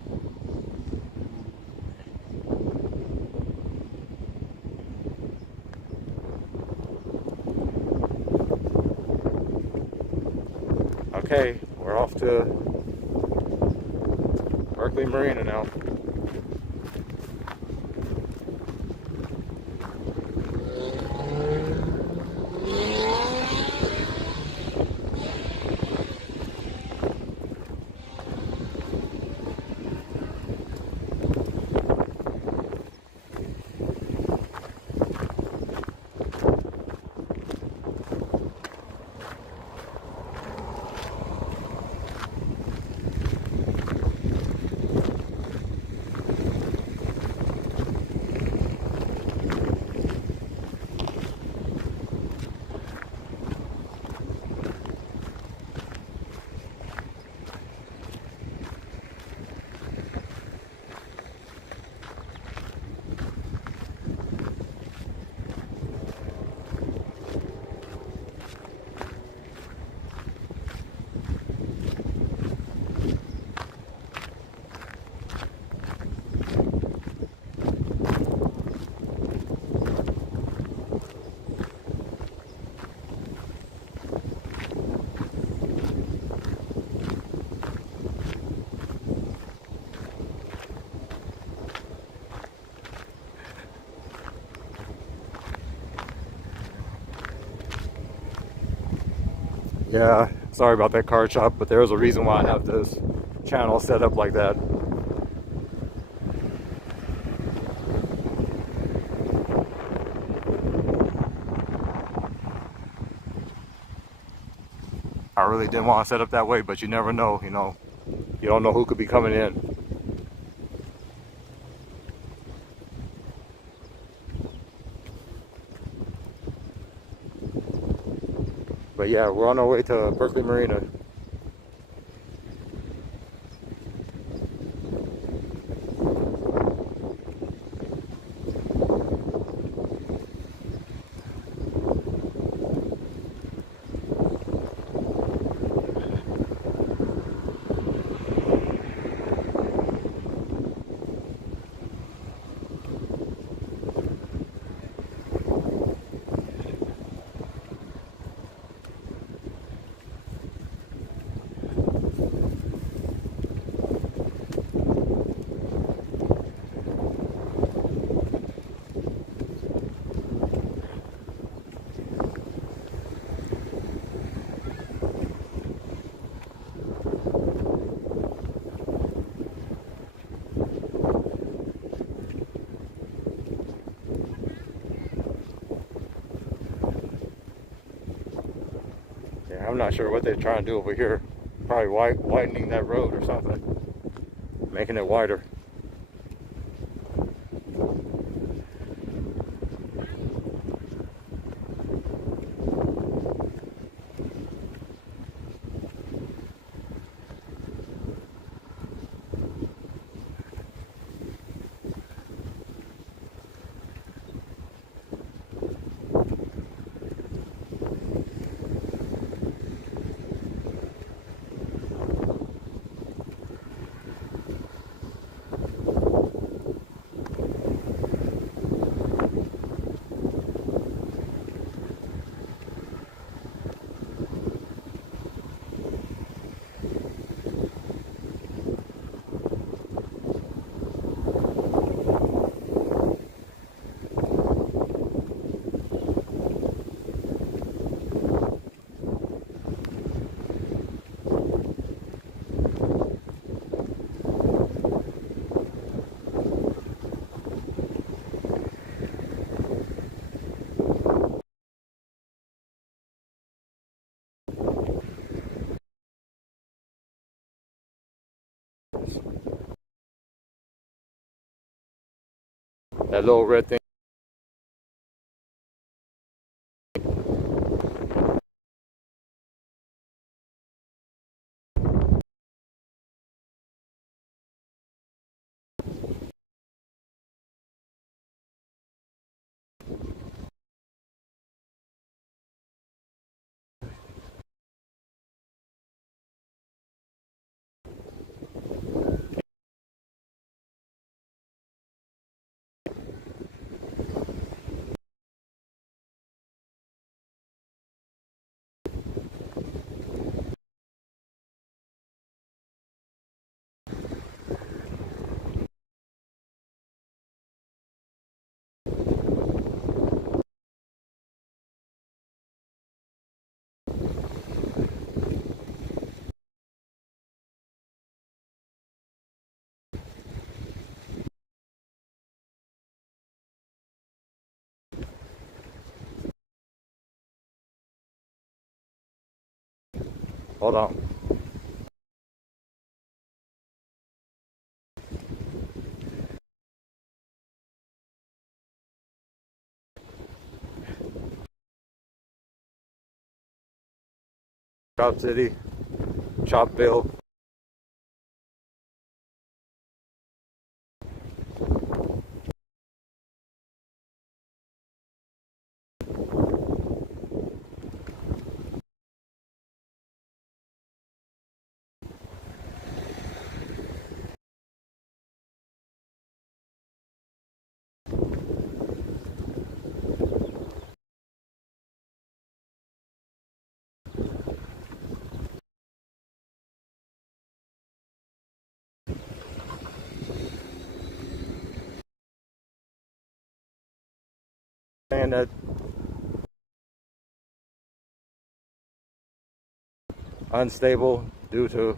Okay, we're off to Berkeley Marina now. Yeah, Sorry about that card shop, but there's a reason why I have this channel set up like that. I really didn't want to set up that way, but you never know, you know. You don't know who could be coming in. But yeah, we're on our way to Berkeley Marina. Yeah, I'm not sure what they're trying to do over here. Probably widening that road or something, making it wider. That little red thing. Hold on. Chop City, Chopville. And that unstable due to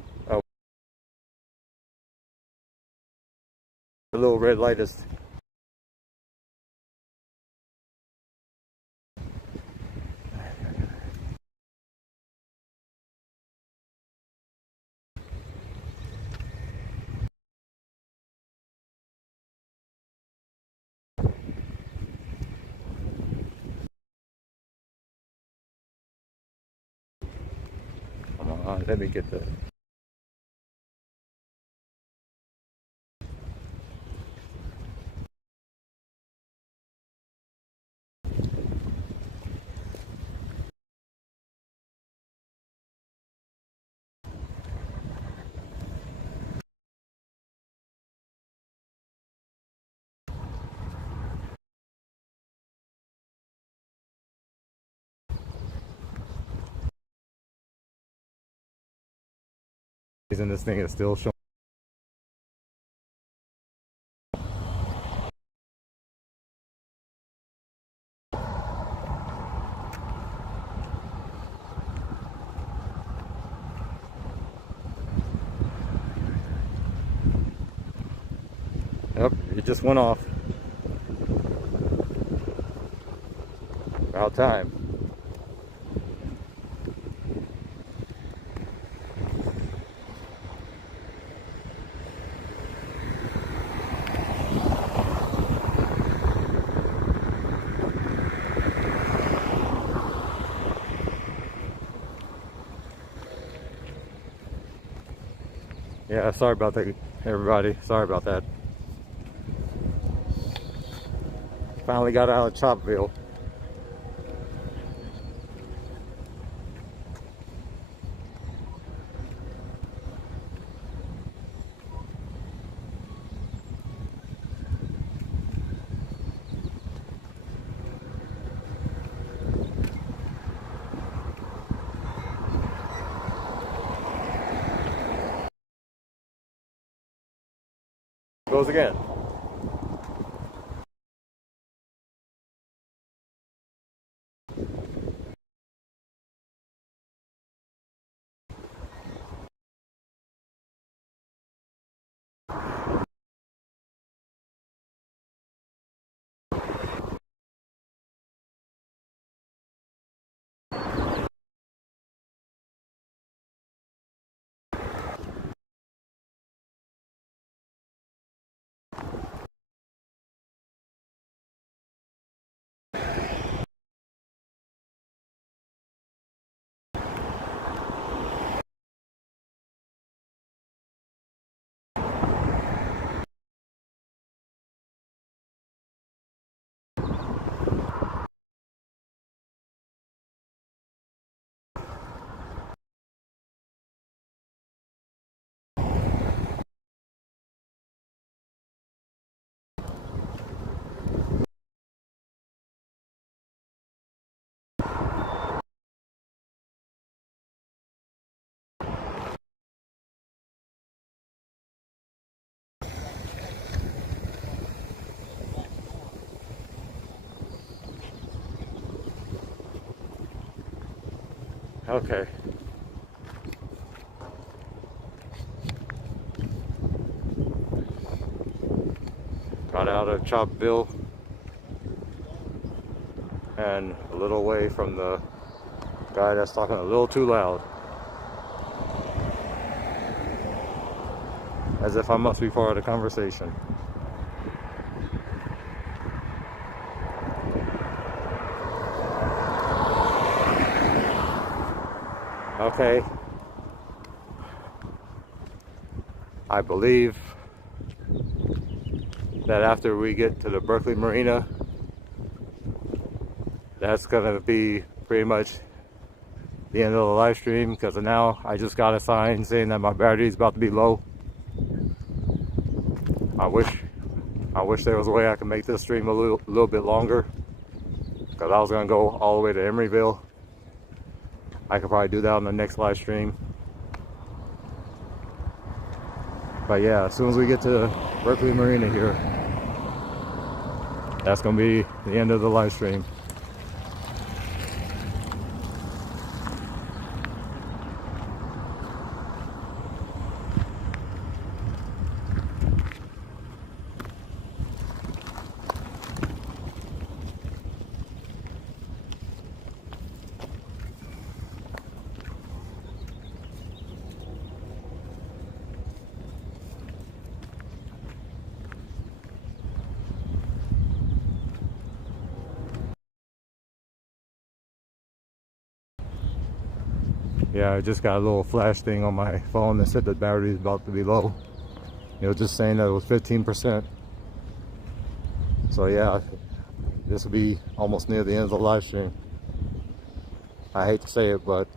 the little red light is. Come on, let me get the. And this thing is still showing. Yep, it just went off. About time. Yeah, sorry about that, everybody. Sorry about that. Finally got out of Chopville. Goes again. Okay. Got out of Chopville and a little away from the guy that's talking a little too loud. As if I must be part of the conversation. Okay. I believe that after we get to the Berkeley Marina, that's gonna be pretty much the end of the live stream, because now I just got a sign saying that my battery is about to be low. I wish there was a way I could make this stream a little bit longer, because I was gonna go all the way to Emeryville. I could probably do that on the next live stream. But yeah, as soon as we get to Berkeley Marina here, that's gonna be the end of the live stream. Yeah, I just got a little flash thing on my phone that said the battery is about to be low. It was just saying that it was 15%. So yeah, this will be almost near the end of the live stream. I hate to say it, but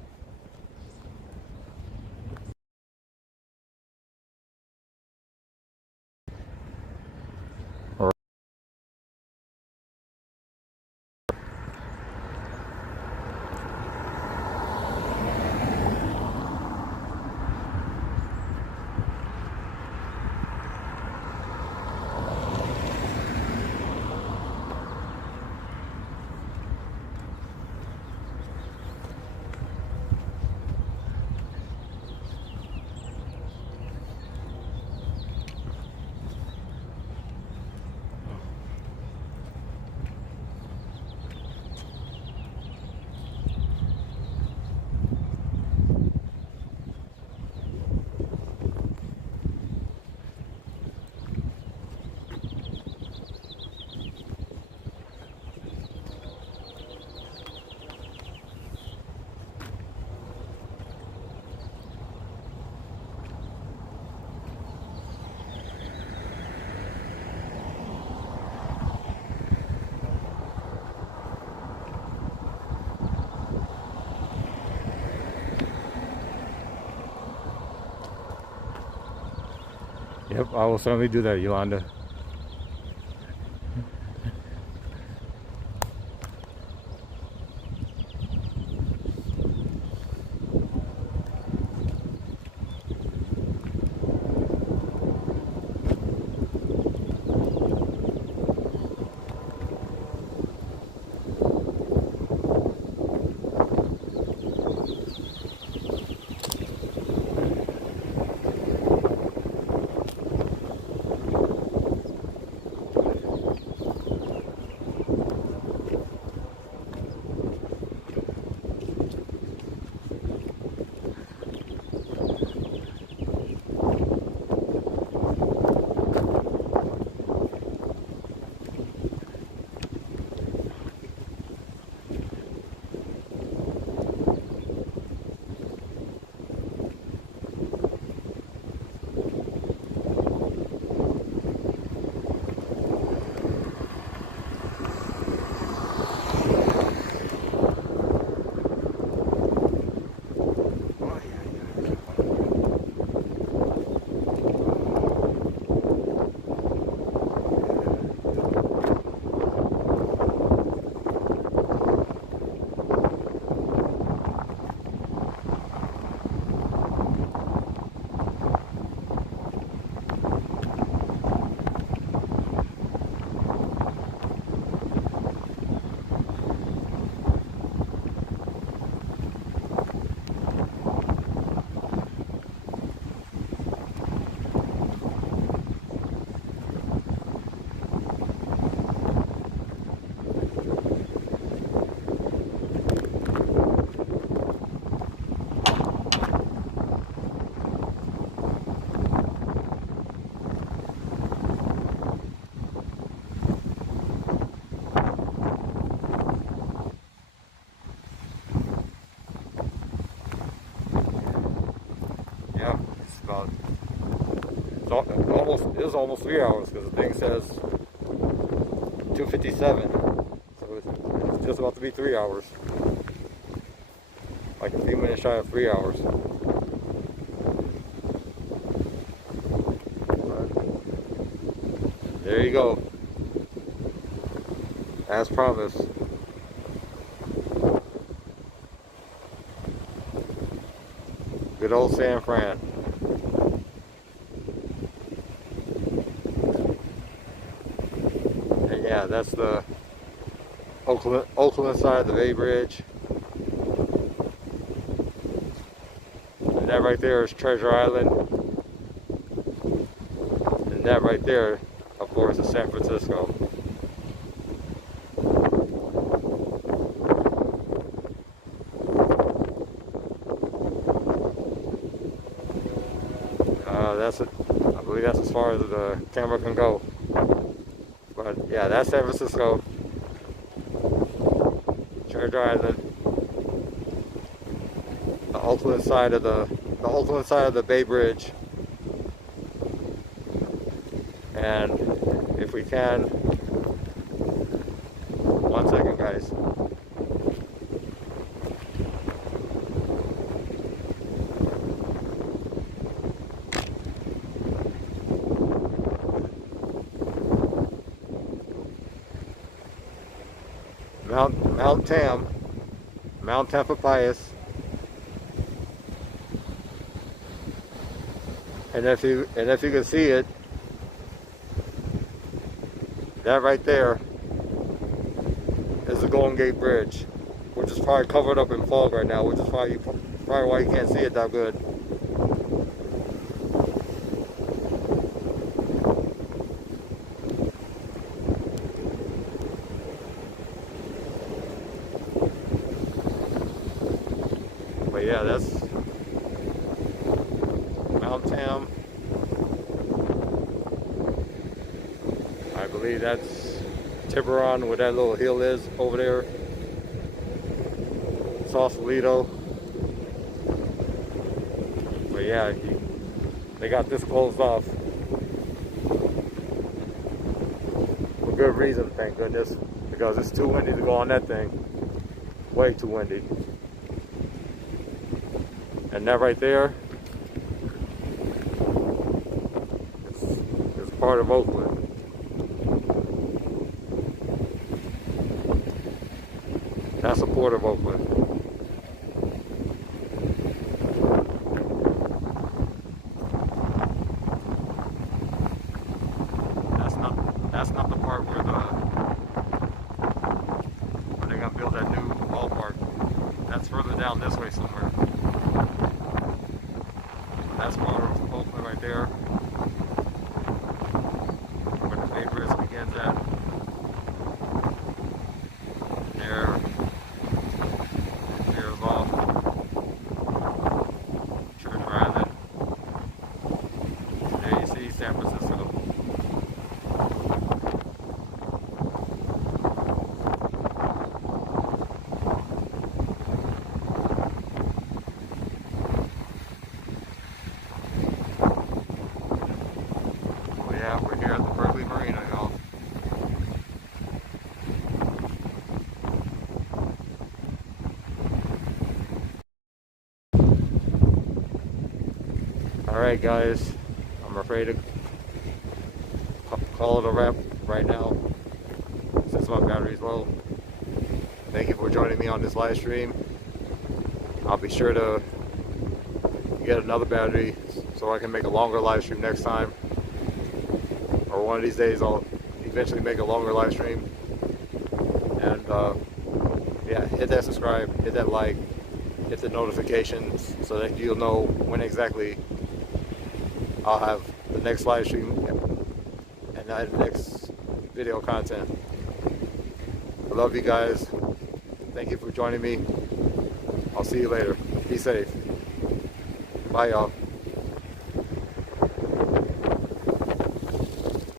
yep, I will certainly do that, Yolanda. Yeah, it's about, it is almost 3 hours because the thing says 2:57. So it's just about to be 3 hours. Like a few minutes shy of 3 hours. But there you go. As promised. Good old San Fran. And yeah, that's the Oakland side of the Bay Bridge. And that right there is Treasure Island. And that right there, of course, is San Francisco. I believe that's as far as the camera can go. But yeah, that's San Francisco. Treasure Island. The Oakland side of the Bay Bridge. And if we can, one second, guys. Mount Tamalpais. And if you can see it, that right there is the Golden Gate Bridge, which is probably covered up in fog right now, which is probably why you can't see it that good. But yeah, that's Mount Tam. I believe that's Tiburon, where that little hill is over there. Cerrito. But yeah, they got this closed off for good reason, thank goodness, because it's too windy to go on that thing. Way too windy. And that right there is part of Oakland. That's a port of Oakland. That's not the part where they're gonna build that new ballpark. That's further down this way somewhere. That's part of Oakland right there, where the Bay Bridge begins at. There. There's off. Church Rising. There you see San Francisco. Yeah, we're here at the Berkeley Marina, y'all. Alright guys, I'm afraid to call it a wrap right now since my battery's low. Thank you for joining me on this live stream. I'll be sure to get another battery so I can make a longer live stream next time. Or one of these days I'll eventually make a longer live stream. And yeah, hit that subscribe, hit that like, hit the notifications so that you'll know when exactly I'll have the next live stream and the next video content. I love you guys. Thank you for joining me. I'll see you later. Be safe. Bye y'all.